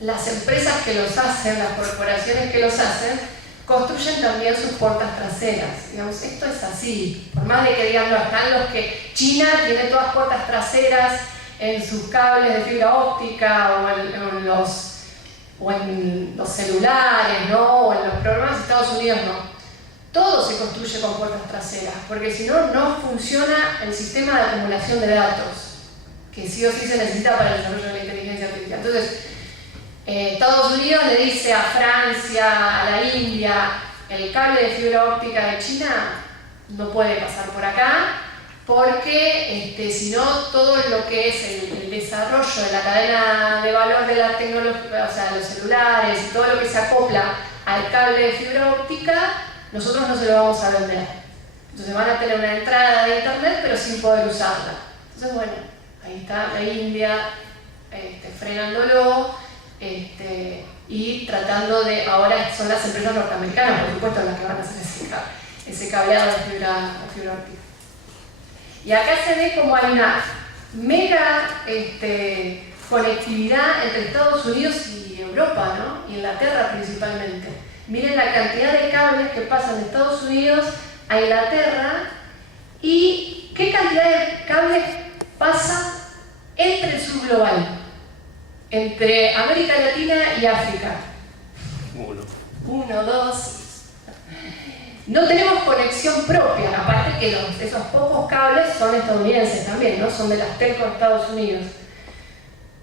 las empresas que los hacen, las corporaciones que los hacen, construyen también sus puertas traseras. Digamos, esto es así. Por más de que digan, no, están los que China tiene todas puertas traseras en sus cables de fibra óptica o en los celulares, ¿no? O en los programas de Estados Unidos, no. Todo se construye con puertas traseras, porque si no, no funciona el sistema de acumulación de datos, que sí o sí se necesita para el desarrollo de la inteligencia artificial. Entonces, Estados Unidos le dice a Francia, a la India, el cable de fibra óptica de China no puede pasar por acá, porque si no, todo lo que es el desarrollo de la cadena de valor de la tecnología, o sea, los celulares y todo lo que se acopla al cable de fibra óptica, nosotros no se lo vamos a vender. Entonces van a tener una entrada de Internet, pero sin poder usarla. Entonces, bueno, ahí está la India frenándolo, y tratando de, ahora son las empresas norteamericanas, por supuesto, las que van a hacer ese cableado de fibra óptica. Y acá se ve como hay una mega conectividad entre Estados Unidos y Europa, ¿no? Y Inglaterra principalmente. Miren la cantidad de cables que pasan de Estados Unidos a Inglaterra y qué cantidad de cables pasa entre el sur global, entre América Latina y África. Uno, dos. No tenemos conexión propia, aparte que esos pocos cables son estadounidenses también, ¿no? Son de las telcos de Estados Unidos.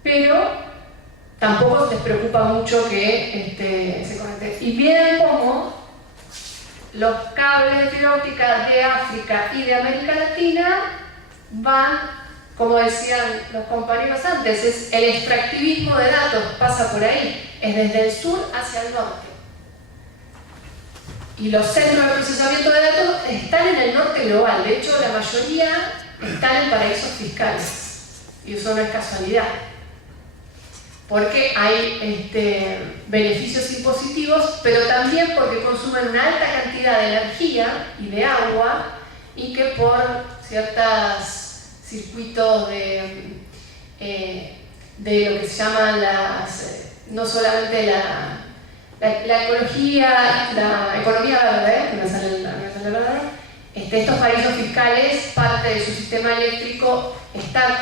Pero tampoco les preocupa mucho que se conecte. Y bien como los cables de fibra óptica de África y de América Latina van, como decían los compañeros antes, es el extractivismo de datos, pasa por ahí, es desde el sur hacia el norte. Y los centros de procesamiento de datos están en el norte global, de hecho la mayoría están en paraísos fiscales, y eso no es casualidad, porque hay beneficios impositivos, pero también porque consumen una alta cantidad de energía y de agua, y que por ciertos circuitos de lo que se llaman no solamente la economía verde, que me sale la palabra, estos paraísos fiscales, parte de su sistema eléctrico está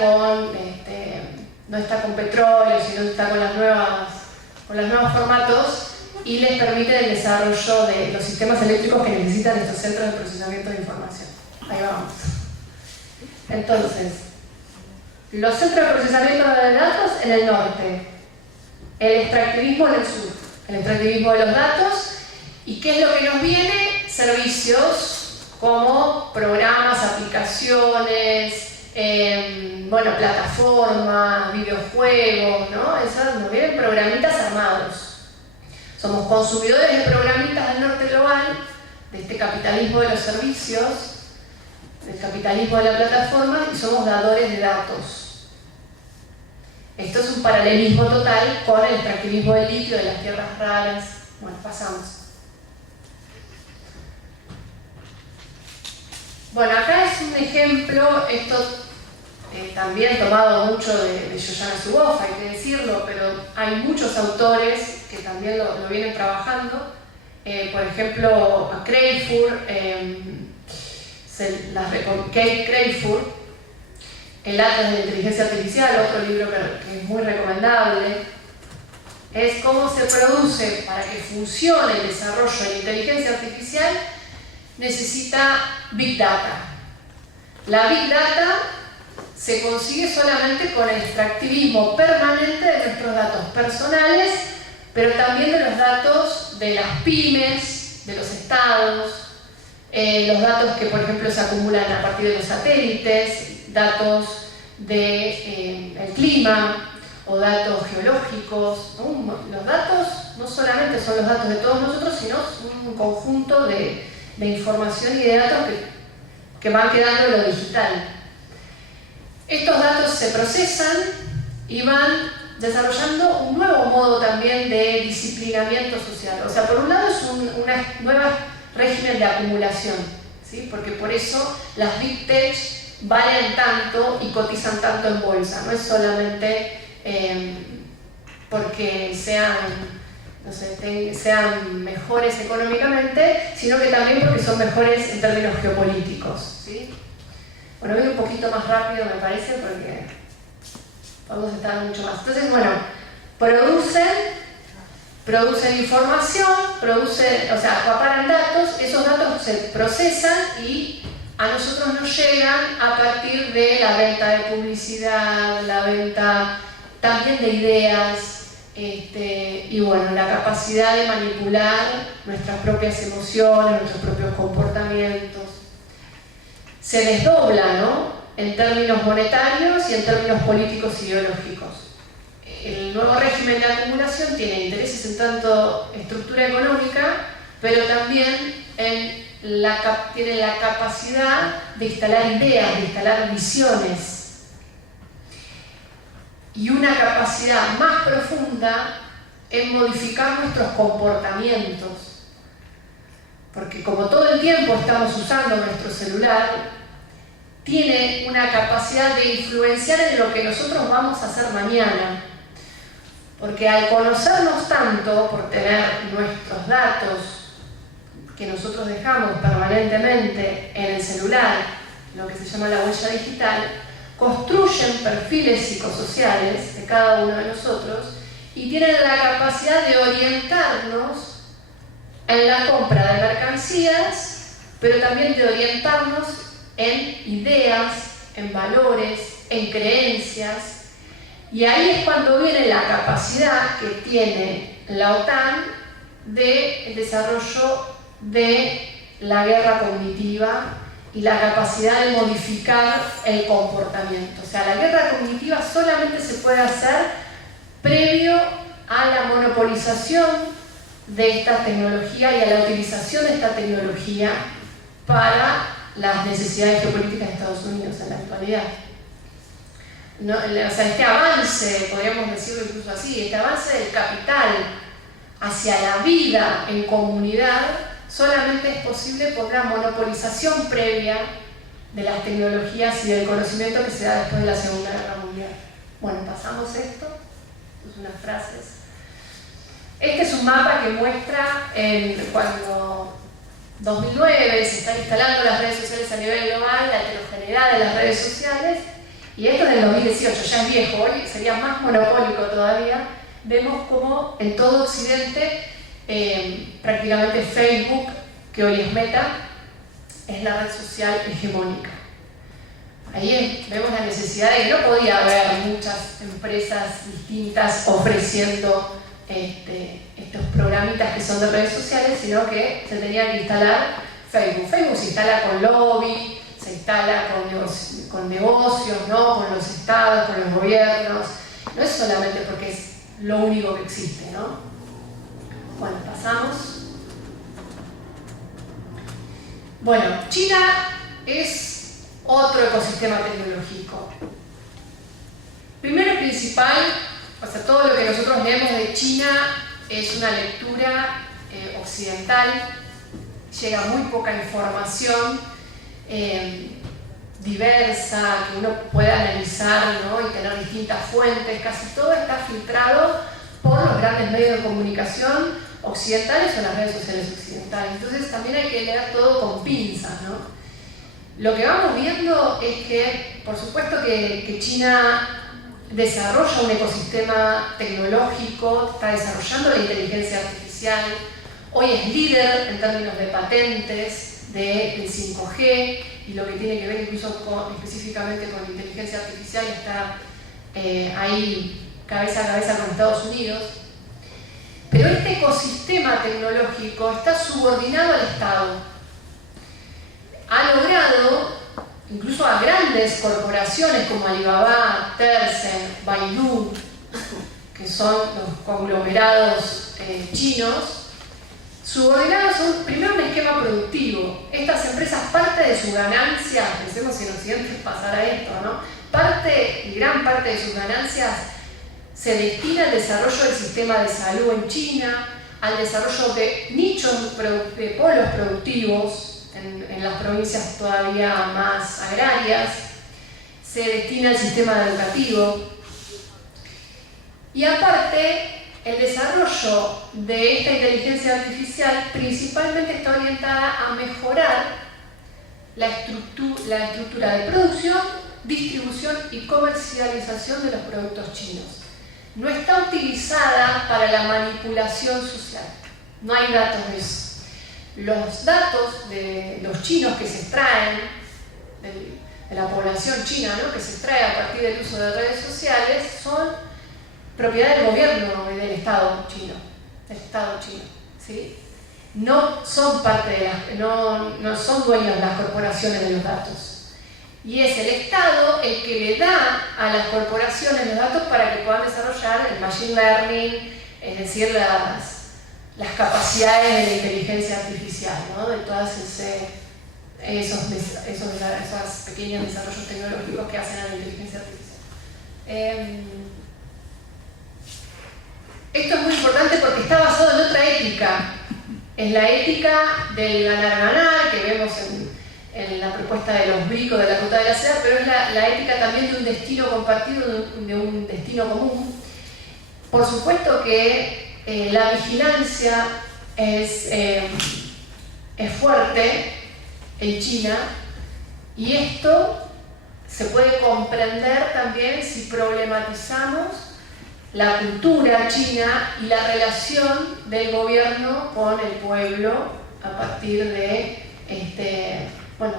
no está con petróleo, sino está con los nuevos formatos y les permite el desarrollo de los sistemas eléctricos que necesitan estos centros de procesamiento de información. Ahí vamos. Entonces, los centros de procesamiento de datos en el norte, el extractivismo en el sur, el extractivismo de los datos, y ¿qué es lo que nos viene? Servicios como programas, aplicaciones, plataformas, videojuegos, ¿no? Esas nos vienen programitas armados. Somos consumidores de programitas del norte global, de este capitalismo de los servicios, del capitalismo de la plataforma, y somos dadores de datos. Esto es un paralelismo total con el extractivismo del litio, de las tierras raras. Bueno, pasamos. Bueno, acá es un ejemplo, esto también tomado mucho de Shoshana Zuboff, hay que decirlo, pero hay muchos autores que también lo vienen trabajando. Por ejemplo, a Kate Crayford, El Atlas de la Inteligencia Artificial, otro libro que es muy recomendable, es cómo se produce para que funcione el desarrollo de la inteligencia artificial. Necesita Big Data. La Big Data se consigue solamente con el extractivismo permanente de nuestros datos personales, pero también de los datos de las pymes, de los estados, los datos que, por ejemplo, se acumulan a partir de los satélites, datos del clima o datos geológicos, ¿no? Los datos no solamente son los datos de todos nosotros, sino un conjunto de información y de datos que van quedando en lo digital. Estos datos se procesan y van desarrollando un nuevo modo también de disciplinamiento social. O sea, por un lado es un nuevo régimen de acumulación, ¿sí? Porque por eso las Big Tech valen tanto y cotizan tanto en bolsa. No es solamente porque sean mejores económicamente, sino que también porque son mejores en términos geopolíticos, ¿sí? Bueno, voy un poquito más rápido, me parece, porque vamos a estar mucho más. Entonces, bueno, producen información, acaparan datos, esos datos se procesan y a nosotros nos llegan a partir de la venta de publicidad, la venta también de ideas, y bueno, la capacidad de manipular nuestras propias emociones, nuestros propios comportamientos. Se desdobla, ¿no? En términos monetarios y en términos políticos y ideológicos. El nuevo régimen de acumulación tiene intereses en tanto estructura económica, pero también tiene la capacidad de instalar ideas, de instalar visiones, y una capacidad más profunda en modificar nuestros comportamientos. Porque como todo el tiempo estamos usando nuestro celular, tiene una capacidad de influenciar en lo que nosotros vamos a hacer mañana. Porque al conocernos tanto, por tener nuestros datos que nosotros dejamos permanentemente en el celular, lo que se llama la huella digital, construyen perfiles psicosociales de cada uno de nosotros y tienen la capacidad de orientarnos en la compra de mercancías, pero también de orientarnos en ideas, en valores, en creencias. Y ahí es cuando viene la capacidad que tiene la OTAN del desarrollo de la guerra cognitiva y la capacidad de modificar el comportamiento. O sea, la guerra cognitiva solamente se puede hacer previo a la monopolización de esta tecnología y a la utilización de esta tecnología para las necesidades geopolíticas de Estados Unidos en la actualidad. ¿No? O sea, este avance, podríamos decirlo incluso así, este avance del capital hacia la vida en comunidad solamente es posible por la monopolización previa de las tecnologías y del conocimiento que se da después de la Segunda Guerra Mundial. Bueno, pasamos esto, unas frases. Este es un mapa que muestra cuando 2009 se están instalando las redes sociales a nivel global, la heterogeneidad de las redes sociales, y esto es del 2018, ya es viejo, hoy sería más monopólico todavía. Vemos como en todo Occidente prácticamente Facebook, que hoy es Meta, es la red social hegemónica. Ahí vemos la necesidad de que no podía haber muchas empresas distintas ofreciendo estos programitas que son de redes sociales, sino que se tenía que instalar Facebook. Facebook se instala con lobby, se instala con negocios, ¿no? Con los estados, con los gobiernos. No es solamente porque es lo único que existe, ¿no? Bueno, pasamos. Bueno, China es otro ecosistema tecnológico. Primero y principal, o sea, todo lo que nosotros leemos de China es una lectura occidental, llega muy poca información diversa, que uno pueda analizar, ¿no? Y tener distintas fuentes. Casi todo está filtrado por los grandes medios de comunicación occidentales o las redes sociales occidentales. Entonces también hay que leer todo con pinzas, ¿no? Lo que vamos viendo es que, por supuesto que China desarrolla un ecosistema tecnológico, está desarrollando la inteligencia artificial, hoy es líder en términos de patentes del 5G, y lo que tiene que ver incluso específicamente con la inteligencia artificial está ahí cabeza a cabeza con Estados Unidos. Pero este ecosistema tecnológico está subordinado al Estado. Ha logrado, incluso a grandes corporaciones como Alibaba, Tencent, Baidu, que son los conglomerados chinos, subordinados a primero un esquema productivo. Estas empresas, parte de su ganancia, pensemos si en Occidente pasara esto, ¿no? Gran parte de sus ganancias se destina al desarrollo del sistema de salud en China, al desarrollo de nichos de polos productivos en las provincias todavía más agrarias, se destina al sistema educativo. Y aparte, el desarrollo de esta inteligencia artificial principalmente está orientada a mejorar la estructura de producción, distribución y comercialización de los productos chinos. No está utilizada para la manipulación social. No hay datos de eso. Los datos de los chinos que se extraen, de la población china, ¿no? Que se extrae a partir del uso de redes sociales, son propiedad del gobierno y del Estado chino. ¿Sí? No son no son dueños las corporaciones de los datos. Y es el Estado el que le da a las corporaciones los datos para que puedan desarrollar el machine learning, es decir, las capacidades de la inteligencia artificial, ¿no? De todas esos pequeños desarrollos tecnológicos que hacen a la inteligencia artificial. Esto es muy importante porque está basado en otra ética. Es la ética del ganar-ganar que vemos en la propuesta de los BRIC o de la Ruta de la Seda, pero es la ética también de un destino compartido, de un destino común. Por supuesto que la vigilancia es fuerte en China, y esto se puede comprender también si problematizamos la cultura china y la relación del gobierno con el pueblo a partir de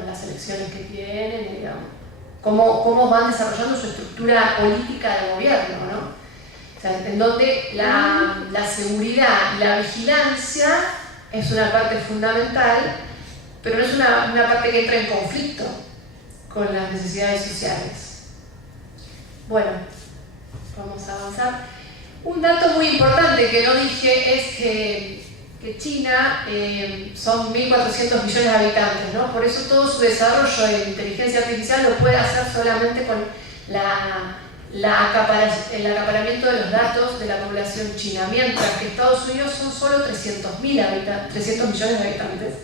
las elecciones que tienen, digamos, cómo van desarrollando su estructura política de gobierno, ¿no? O sea, en donde la seguridad y la vigilancia es una parte fundamental, pero no es una parte que entra en conflicto con las necesidades sociales. Bueno, vamos a avanzar. Un dato muy importante que no dije es que China son 1.400 millones de habitantes, ¿no? Por eso todo su desarrollo de inteligencia artificial lo puede hacer solamente con el acaparamiento de los datos de la población china, mientras que Estados Unidos son solo 300 millones de habitantes.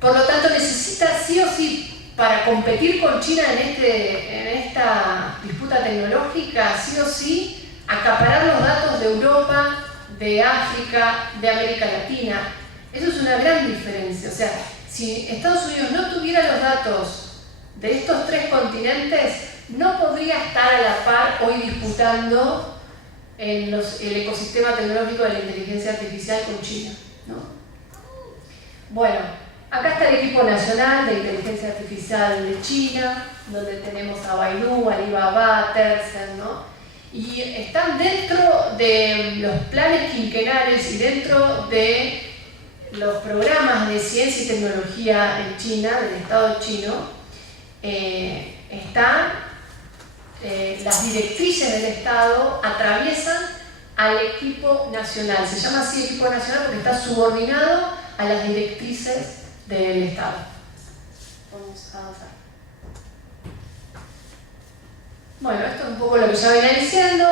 Por lo tanto, necesita sí o sí, para competir con China en esta disputa tecnológica, sí o sí, acaparar los datos de Europa, de África, de América Latina. Eso es una gran diferencia. O sea, si Estados Unidos no tuviera los datos de estos 3 continentes, no podría estar a la par hoy disputando en el ecosistema tecnológico de la inteligencia artificial con China, ¿no? Bueno, acá está el equipo nacional de inteligencia artificial de China, donde tenemos a Baidu, Alibaba, Tencent, ¿no? Y están dentro de los planes quinquenales y dentro de los programas de ciencia y tecnología en China, del Estado chino, las directrices del Estado atraviesan al equipo nacional. Se llama así equipo nacional porque está subordinado a las directrices del Estado. Vamos a avanzar. Bueno, esto es un poco lo que ya venía diciendo.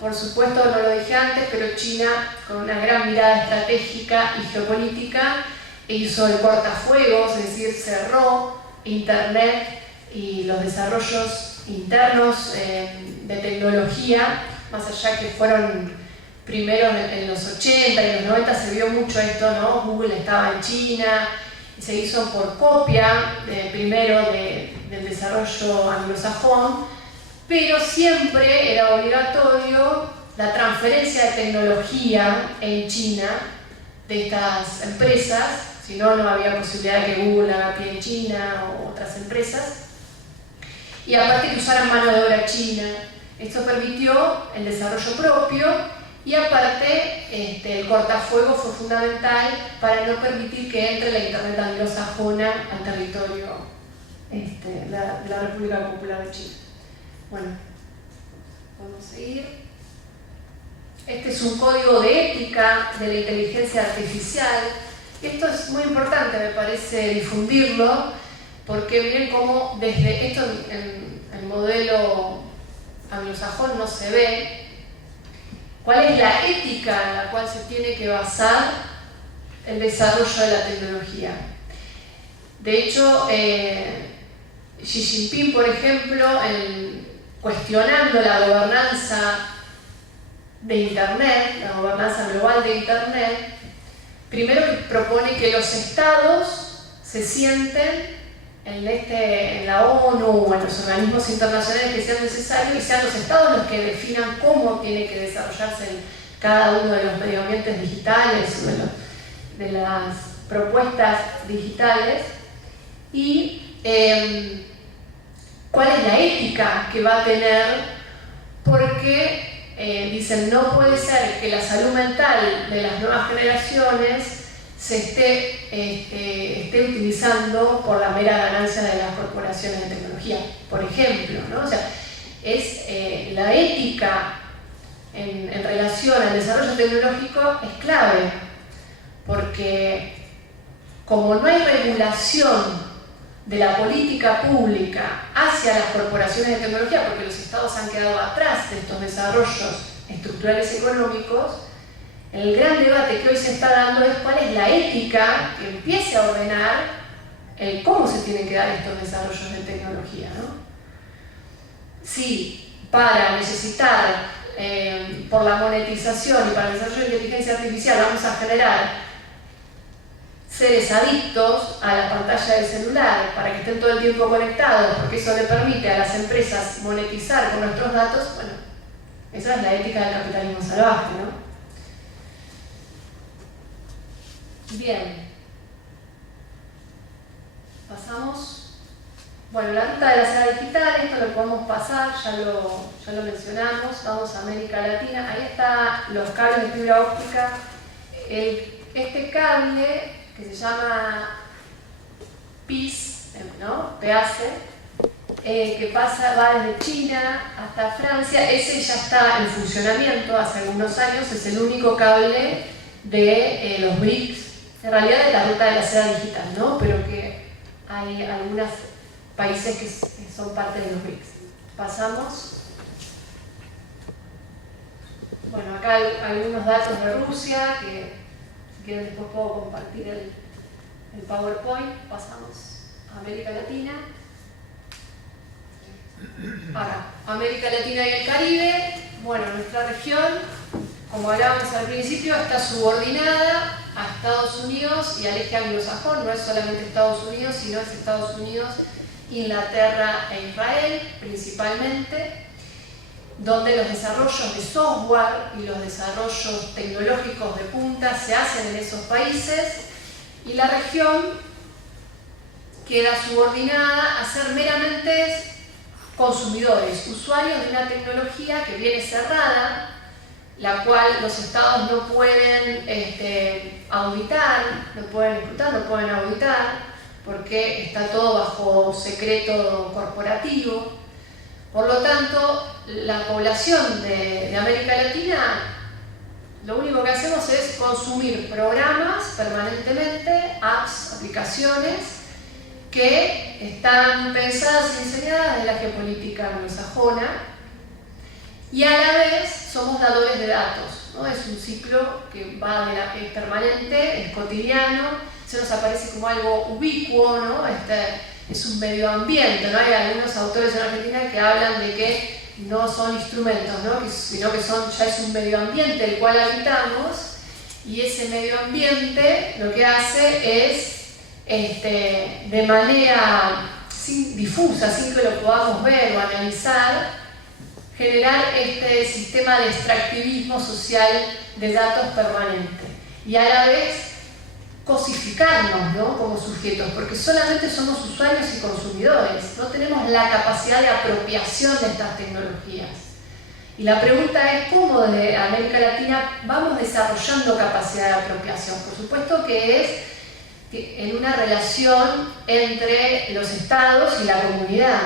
Por supuesto, no lo dije antes, pero China, con una gran mirada estratégica y geopolítica, hizo el cortafuegos, es decir, cerró Internet y los desarrollos internos de tecnología, más allá que fueron primero en los 80 y los 90 se vio mucho esto, ¿no? Google estaba en China y se hizo por copia primero del desarrollo anglosajón, pero siempre era obligatorio la transferencia de tecnología en China de estas empresas, si no, no había posibilidad de que Google haga pie en China o otras empresas. Y aparte que usaran mano de obra china. Esto permitió el desarrollo propio y aparte el cortafuego fue fundamental para no permitir que entre la Internet anglosajona al territorio de la República Popular de China. Bueno, vamos a seguir. Este es un código de ética de la inteligencia artificial. Esto es muy importante, me parece, difundirlo, porque miren cómo desde esto en el modelo anglosajón no se ve cuál es la ética en la cual se tiene que basar el desarrollo de la tecnología. De hecho, Xi Jinping, por ejemplo, cuestionando la gobernanza de Internet, la gobernanza global de Internet, primero propone que los estados se sienten en la ONU o en los organismos internacionales que sean necesarios y sean los estados los que definan cómo tiene que desarrollarse cada uno de los medio ambientes digitales o de las propuestas digitales y cuál es la ética que va a tener, porque dicen no puede ser que la salud mental de las nuevas generaciones se esté utilizando por la mera ganancia de las corporaciones de tecnología, por ejemplo, ¿no? O sea, la ética en relación al desarrollo tecnológico es clave, porque como no hay regulación de la política pública hacia las corporaciones de tecnología, porque los estados han quedado atrás de estos desarrollos estructurales económicos, el gran debate que hoy se está dando es cuál es la ética que empiece a ordenar cómo se tienen que dar estos desarrollos de tecnología, ¿no? Si para necesitar, por la monetización y para el desarrollo de inteligencia artificial, vamos a generar seres adictos a la pantalla del celular para que estén todo el tiempo conectados, porque eso le permite a las empresas monetizar con nuestros datos, bueno, esa es la ética del capitalismo salvaje, ¿no? Bien, pasamos. Bueno, la ruta de la seda digital, esto lo podemos pasar, ya lo mencionamos. Vamos a América Latina, ahí están los cables de fibra óptica. Este cable que se llama PIS, ¿no? PACE, que va desde China hasta Francia, ese ya está en funcionamiento hace algunos años, es el único cable de los BRICS. En realidad es la ruta de la seda digital, ¿no? Pero que hay algunos países que son parte de los BRICS. Pasamos. Bueno, acá hay algunos datos de Rusia, que si quieren después puedo compartir el PowerPoint. Pasamos a América Latina. Ahora, América Latina y el Caribe. Bueno, nuestra región como hablábamos al principio, está subordinada a Estados Unidos y al eje anglosajón. No es solamente Estados Unidos, sino es Estados Unidos, Inglaterra e Israel principalmente, donde los desarrollos de software y los desarrollos tecnológicos de punta se hacen en esos países, y la región queda subordinada a ser meramente consumidores, usuarios de una tecnología que viene cerrada, la cual los estados no pueden auditar, no pueden escrutar, no pueden auditar, porque está todo bajo secreto corporativo. Por lo tanto, la población de América Latina, lo único que hacemos es consumir programas permanentemente, apps, aplicaciones, que están pensadas y diseñadas de la geopolítica anglosajona, y a la vez somos dadores de datos, ¿no? Es un ciclo que es permanente, es cotidiano, se nos aparece como algo ubicuo, ¿no? Es un medio ambiente, ¿no? Hay algunos autores en Argentina que hablan de que no son instrumentos, ¿no? Sino que ya es un medio ambiente el cual habitamos, y ese medio ambiente lo que hace es de manera difusa, sin que lo podamos ver o analizar, generar este sistema de extractivismo social de datos permanente, y a la vez cosificarnos, ¿no? Como sujetos, porque solamente somos usuarios y consumidores, no tenemos la capacidad de apropiación de estas tecnologías. Y la pregunta es cómo desde América Latina vamos desarrollando capacidad de apropiación. Por supuesto que es en una relación entre los estados y la comunidad,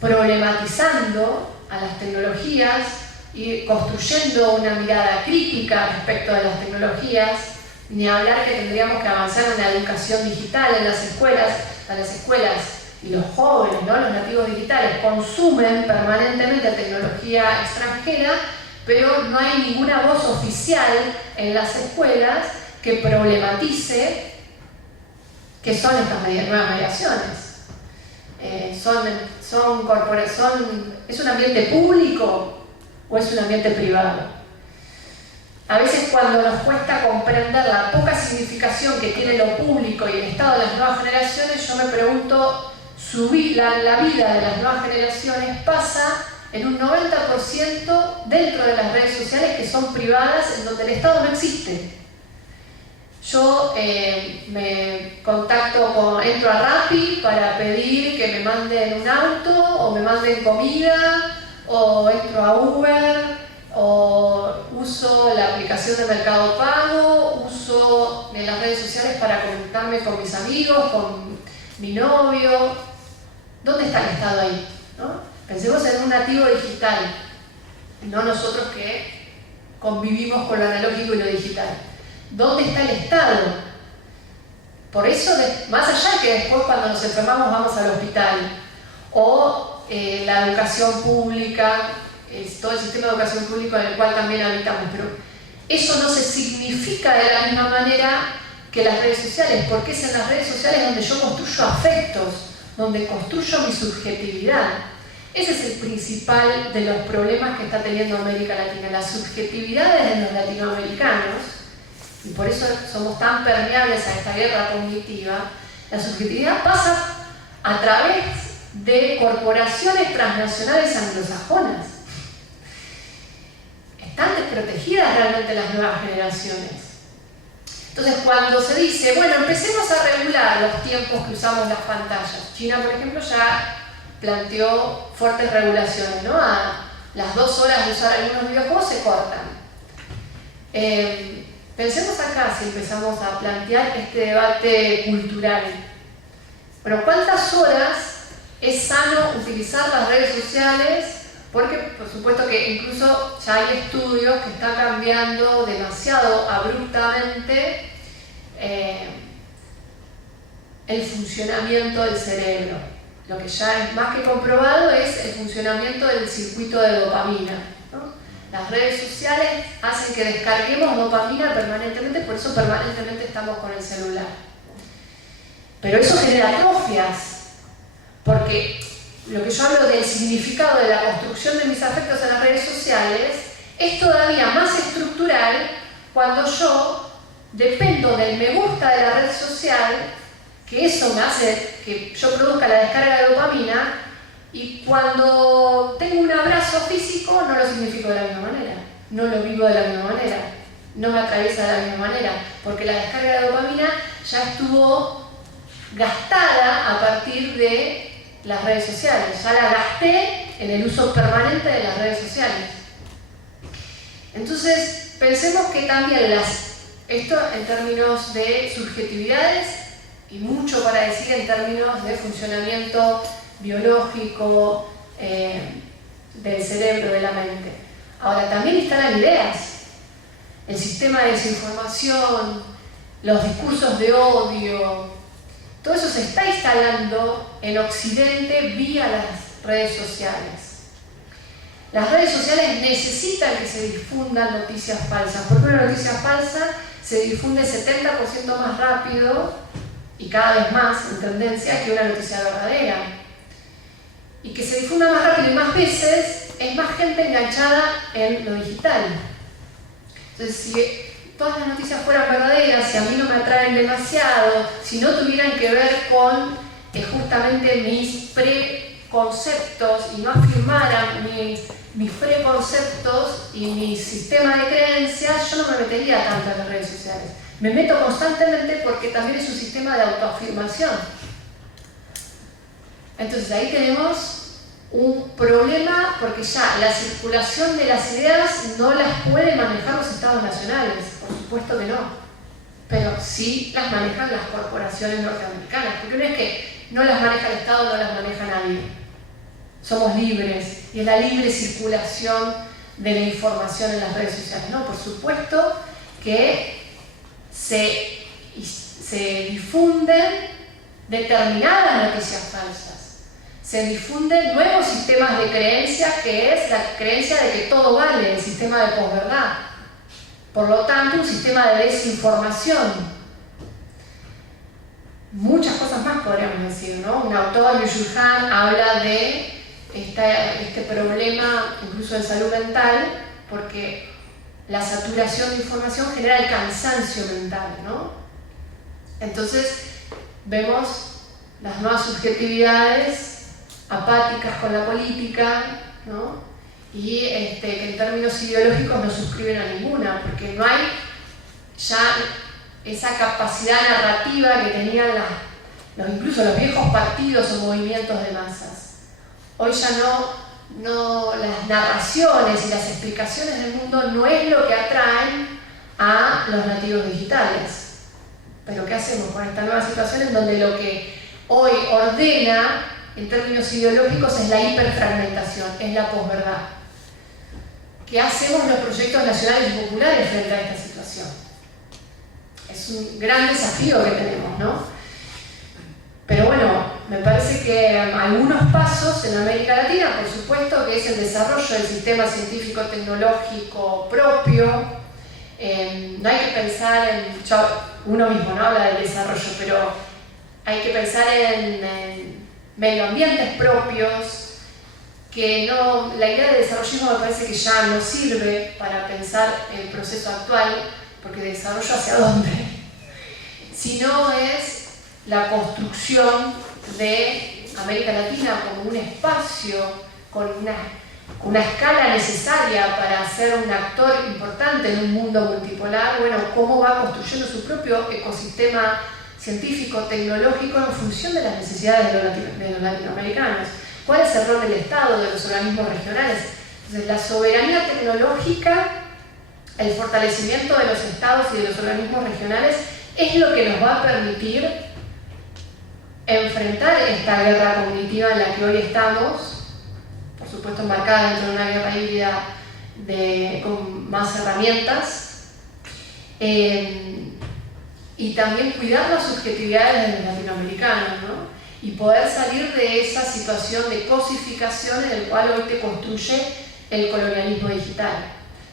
problematizando a las tecnologías y construyendo una mirada crítica respecto de las tecnologías, ni hablar que tendríamos que avanzar en la educación digital en las escuelas. A las escuelas y los jóvenes, ¿no? Los nativos digitales, consumen permanentemente tecnología extranjera, pero no hay ninguna voz oficial en las escuelas que problematice qué son estas nuevas mediaciones. ¿Es un ambiente público o es un ambiente privado? A veces, cuando nos cuesta comprender la poca significación que tiene lo público y el estado de las nuevas generaciones, yo me pregunto, la vida de las nuevas generaciones pasa en un 90% dentro de las redes sociales, que son privadas, en donde el Estado no existe. Yo me contacto entro a Rappi para pedir que me manden un auto, o me manden comida, o entro a Uber, o uso la aplicación de Mercado Pago, uso las redes sociales para conectarme con mis amigos, con mi novio. ¿Dónde está el Estado ahí? ¿No? Pensemos en un nativo digital, no nosotros que convivimos con lo analógico y lo digital. ¿Dónde está el Estado? Por eso, más allá que después, cuando nos enfermamos, vamos al hospital, o la educación pública, todo el sistema de educación pública en el cual también habitamos, pero eso no se significa de la misma manera que las redes sociales, porque es en las redes sociales donde yo construyo afectos, donde construyo mi subjetividad. Ese es el principal de los problemas que está teniendo América Latina, las subjetividades de los latinoamericanos, y por eso somos tan permeables a esta guerra cognitiva. La subjetividad pasa a través de corporaciones transnacionales anglosajonas. Están desprotegidas realmente las nuevas generaciones. Entonces, cuando se dice, bueno, empecemos a regular los tiempos que usamos las pantallas. China, por ejemplo, ya planteó fuertes regulaciones, ¿no? A las 2 horas de usar algunos videojuegos se cortan. Pensemos acá, si empezamos a plantear este debate cultural. Bueno, ¿cuántas horas es sano utilizar las redes sociales? Porque, por supuesto que incluso ya hay estudios que están cambiando demasiado abruptamente el funcionamiento del cerebro. Lo que ya es más que comprobado es el funcionamiento del circuito de dopamina, ¿no? Las redes sociales hacen que descarguemos dopamina permanentemente, por eso permanentemente estamos con el celular. Pero eso genera atrofias, porque lo que yo hablo del significado de la construcción de mis afectos en las redes sociales es todavía más estructural natural cuando yo dependo del me gusta de la red social, que eso me hace que yo produzca la descarga de dopamina, y cuando tengo un abrazo físico no lo significo de la misma manera, no lo vivo de la misma manera, no me atraviesa de la misma manera, porque la descarga de dopamina ya estuvo gastada a partir de las redes sociales, ya la gasté en el uso permanente de las redes sociales. Entonces, pensemos que también esto en términos de subjetividades, y mucho para decir en términos de funcionamiento biológico del cerebro, de la mente. Ahora, también están las ideas, el sistema de desinformación, los discursos de odio, todo eso se está instalando en Occidente vía las redes sociales. Las redes sociales necesitan que se difundan noticias falsas, porque una noticia falsa se difunde 70% más rápido y cada vez más en tendencia que una noticia verdadera. Y que se difunda más rápido y más veces, es más gente enganchada en lo digital. Entonces, si todas las noticias fueran verdaderas, si a mí no me atraen demasiado, si no tuvieran que ver con justamente mis preconceptos y no afirmaran mis preconceptos y mi sistema de creencias, yo no me metería tanto en las redes sociales. Me meto constantemente porque también es un sistema de autoafirmación. Entonces ahí tenemos un problema, porque ya la circulación de las ideas no las pueden manejar los estados nacionales, por supuesto que no, pero sí las manejan las corporaciones norteamericanas, porque no es que no las maneja el Estado, no las maneja nadie. Somos libres y es la libre circulación de la información en las redes sociales. No, por supuesto que se difunden determinadas noticias falsas. Se difunden nuevos sistemas de creencia, que es la creencia de que todo vale, el sistema de posverdad. Por lo tanto, un sistema de desinformación. Muchas cosas más podríamos decir, ¿no? Un autor, Liu Han, habla de este problema incluso de salud mental, porque la saturación de información genera el cansancio mental, ¿no? Entonces, vemos las nuevas subjetividades apáticas con la política, ¿no? Y que en términos ideológicos no suscriben a ninguna, porque no hay ya esa capacidad narrativa que tenían incluso los viejos partidos o movimientos de masas. Hoy ya no las narraciones y las explicaciones del mundo no es lo que atraen a los nativos digitales. Pero ¿qué hacemos con esta nueva situación en donde lo que hoy ordena en términos ideológicos es la hiperfragmentación, es la posverdad? ¿Qué hacemos los proyectos nacionales y populares frente a esta situación? Es un gran desafío que tenemos, ¿no? Pero bueno, me parece que algunos pasos en América Latina, por supuesto, que es el desarrollo del sistema científico-tecnológico propio. No hay que pensar uno mismo no habla del desarrollo, pero hay que pensar en medioambientes propios, que la idea de desarrollismo me parece que ya no sirve para pensar el proceso actual, porque ¿desarrollo hacia dónde? Sino es la construcción de América Latina como un espacio con una escala necesaria para ser un actor importante en un mundo multipolar. Bueno, cómo va construyendo su propio ecosistema científico, tecnológico, en función de las necesidades de los latinoamericanos. ¿Cuál es el rol del Estado, de los organismos regionales? Entonces, la soberanía tecnológica, el fortalecimiento de los estados y de los organismos regionales es lo que nos va a permitir enfrentar esta guerra cognitiva en la que hoy estamos, por supuesto enmarcada dentro de una guerra híbrida con más herramientas, y también cuidar las subjetividades de los latinoamericanos, ¿no? Y poder salir de esa situación de cosificación en el cual hoy te construye el colonialismo digital.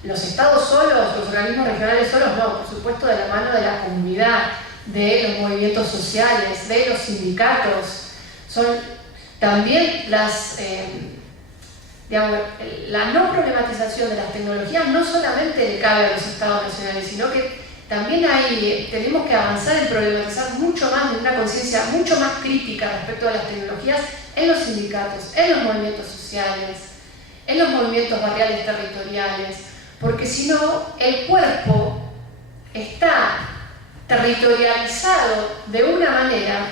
Los estados solos, los organismos regionales solos, no, por supuesto de la mano de la comunidad, de los movimientos sociales, de los sindicatos. Son también digamos, la no problematización de las tecnologías no solamente le cabe a los estados nacionales, sino que también tenemos que avanzar en problematizar mucho más, en una conciencia mucho más crítica respecto a las tecnologías en los sindicatos, en los movimientos sociales, en los movimientos barriales territoriales, porque si no, el cuerpo está territorializado de una manera,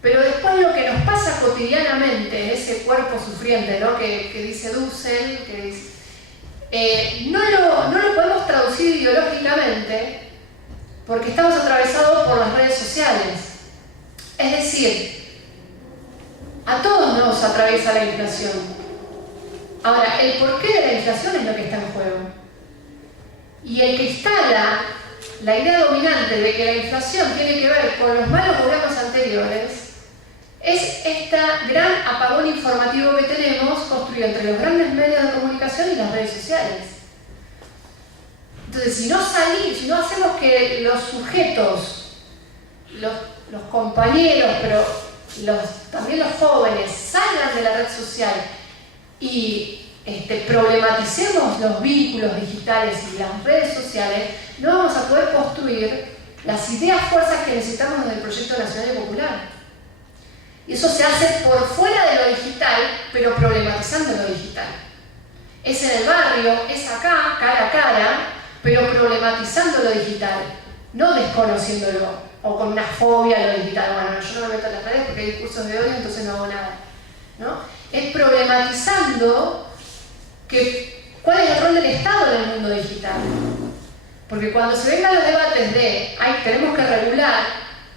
pero después lo que nos pasa cotidianamente, ese cuerpo sufriente, ¿no? que dice Dussel, no lo podemos traducir ideológicamente porque estamos atravesados por las redes sociales. Es decir, a todos nos atraviesa la inflación. Ahora, el porqué de la inflación es lo que está en juego. Y el que instala la idea dominante de que la inflación tiene que ver con los malos gobiernos anteriores es este gran apagón informativo que tenemos construido entre los grandes medios de comunicación y las redes sociales. Entonces, si no hacemos que los sujetos, los compañeros, pero también los jóvenes salgan de la red social y problematicemos los vínculos digitales y las redes sociales, no vamos a poder construir las ideas fuerzas que necesitamos del proyecto nacional y popular. Y eso se hace por fuera de lo digital, pero problematizando lo digital. Es en el barrio, es acá, cara a cara, pero problematizando lo digital, no desconociéndolo o con una fobia a lo digital. Bueno, yo no me meto en las redes porque hay discursos de odio, entonces no hago nada, ¿no? Es problematizando cuál es el rol del Estado en el mundo digital. Porque cuando se vengan los debates de tenemos que regular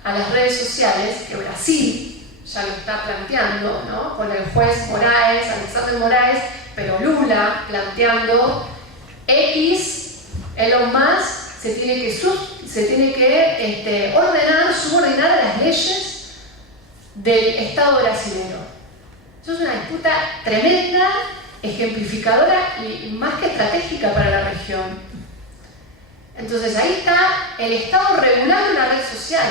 a las redes sociales, que Brasil ya lo está planteando, ¿no? Con el juez Moraes, Alexander Moraes, pero Lula planteando Elon Musk se tiene que subordinar a las leyes del Estado brasileño. Eso es una disputa tremenda, ejemplificadora y más que estratégica para la región. Entonces ahí está el Estado regulando una red social.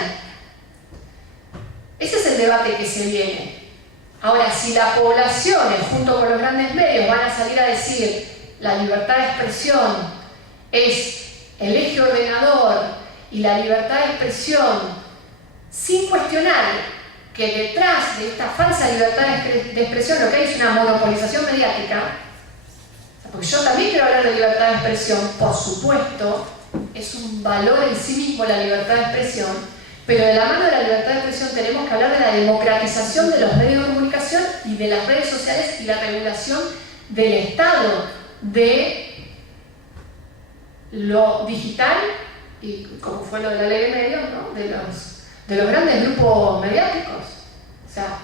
Ese es el debate que se viene. Ahora, si la población, junto con los grandes medios, van a salir a decir la libertad de expresión es el eje ordenador y la libertad de expresión, sin cuestionar que detrás de esta falsa libertad de expresión lo que hay es una monopolización mediática, porque yo también quiero hablar de libertad de expresión, por supuesto, es un valor en sí mismo la libertad de expresión, pero de la mano de la libertad de expresión tenemos que hablar de la democratización de los medios de comunicación y de las redes sociales y la regulación del Estado de lo digital y como fue lo de la ley de medios, ¿no? de los grandes grupos mediáticos. O sea,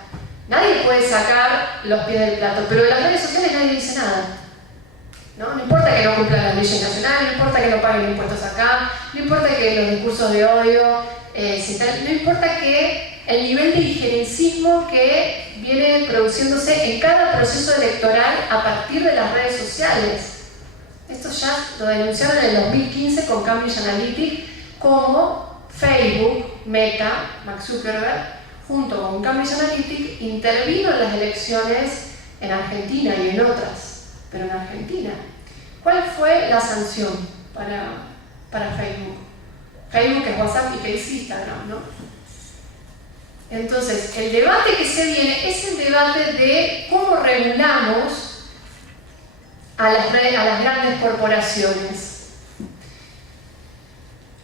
nadie puede sacar los pies del plato, pero de las redes sociales nadie dice nada. No importa que no cumplan las leyes nacionales, no importa que no paguen impuestos acá, no importa que los discursos de odio, no importa que el nivel de injerencismo que viene produciéndose en cada proceso electoral a partir de las redes sociales. Esto ya lo denunciaron en el 2015 con Cambridge Analytica, como Facebook, Meta, Mark Zuckerberg, junto con Cambridge Analytica, intervino en las elecciones en Argentina y en otras, pero en Argentina. ¿Cuál fue la sanción para Facebook? Facebook es WhatsApp y que es Instagram, ¿no? Entonces, el debate que se viene es el debate de cómo regulamos a las grandes corporaciones.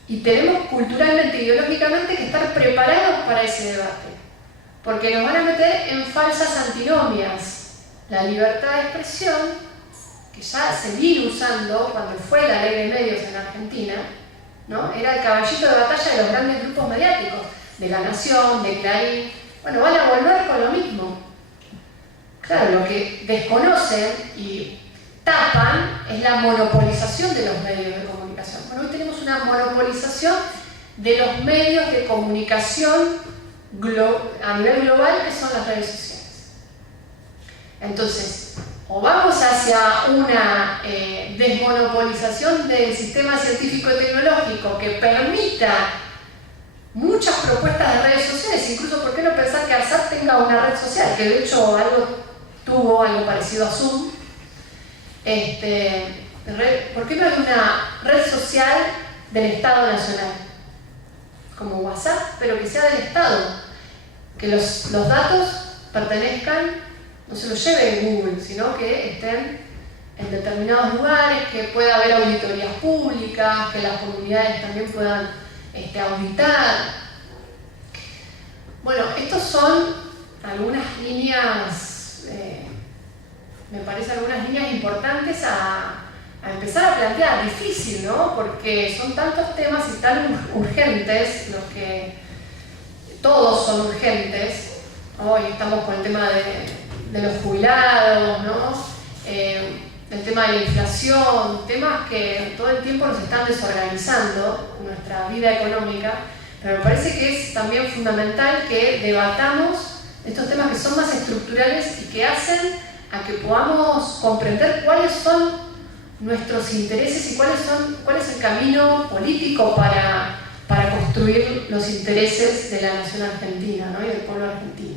Y tenemos culturalmente, ideológicamente, que estar preparados para ese debate. Porque nos van a meter en falsas antinomias. La libertad de expresión, que ya se vino usando cuando fue la ley de medios en Argentina, ¿no? Era el caballito de batalla de los grandes grupos mediáticos, de La Nación, de Clarín. Bueno, van a volver con lo mismo. Claro, lo que desconocen y tapan es la monopolización de los medios de comunicación. Bueno, hoy tenemos una monopolización de los medios de comunicación a nivel global, que son las redes sociales. Entonces, o vamos hacia una desmonopolización del sistema científico y tecnológico que permita muchas propuestas de redes sociales, incluso por qué no pensar que ARSAT tenga una red social, que de hecho tuvo algo parecido a Zoom, ¿Por qué no hay una red social del Estado Nacional? Como WhatsApp, pero que sea del Estado. Que los datos pertenezcan, no se los lleve Google, sino que estén en determinados lugares, que pueda haber auditorías públicas, que las comunidades también puedan auditar. Bueno, estos son algunas líneas, me parece algunas líneas importantes a empezar a plantear. Difícil, ¿no? Porque son tantos temas y tan urgentes, los que todos son urgentes. Hoy estamos con el tema de los jubilados, ¿no? El tema de la inflación, temas que todo el tiempo nos están desorganizando en nuestra vida económica, pero me parece que es también fundamental que debatamos estos temas que son más estructurales y que hacen a que podamos comprender cuáles son nuestros intereses y cuál es el camino político para construir los intereses de la nación argentina, ¿no? Y del pueblo argentino.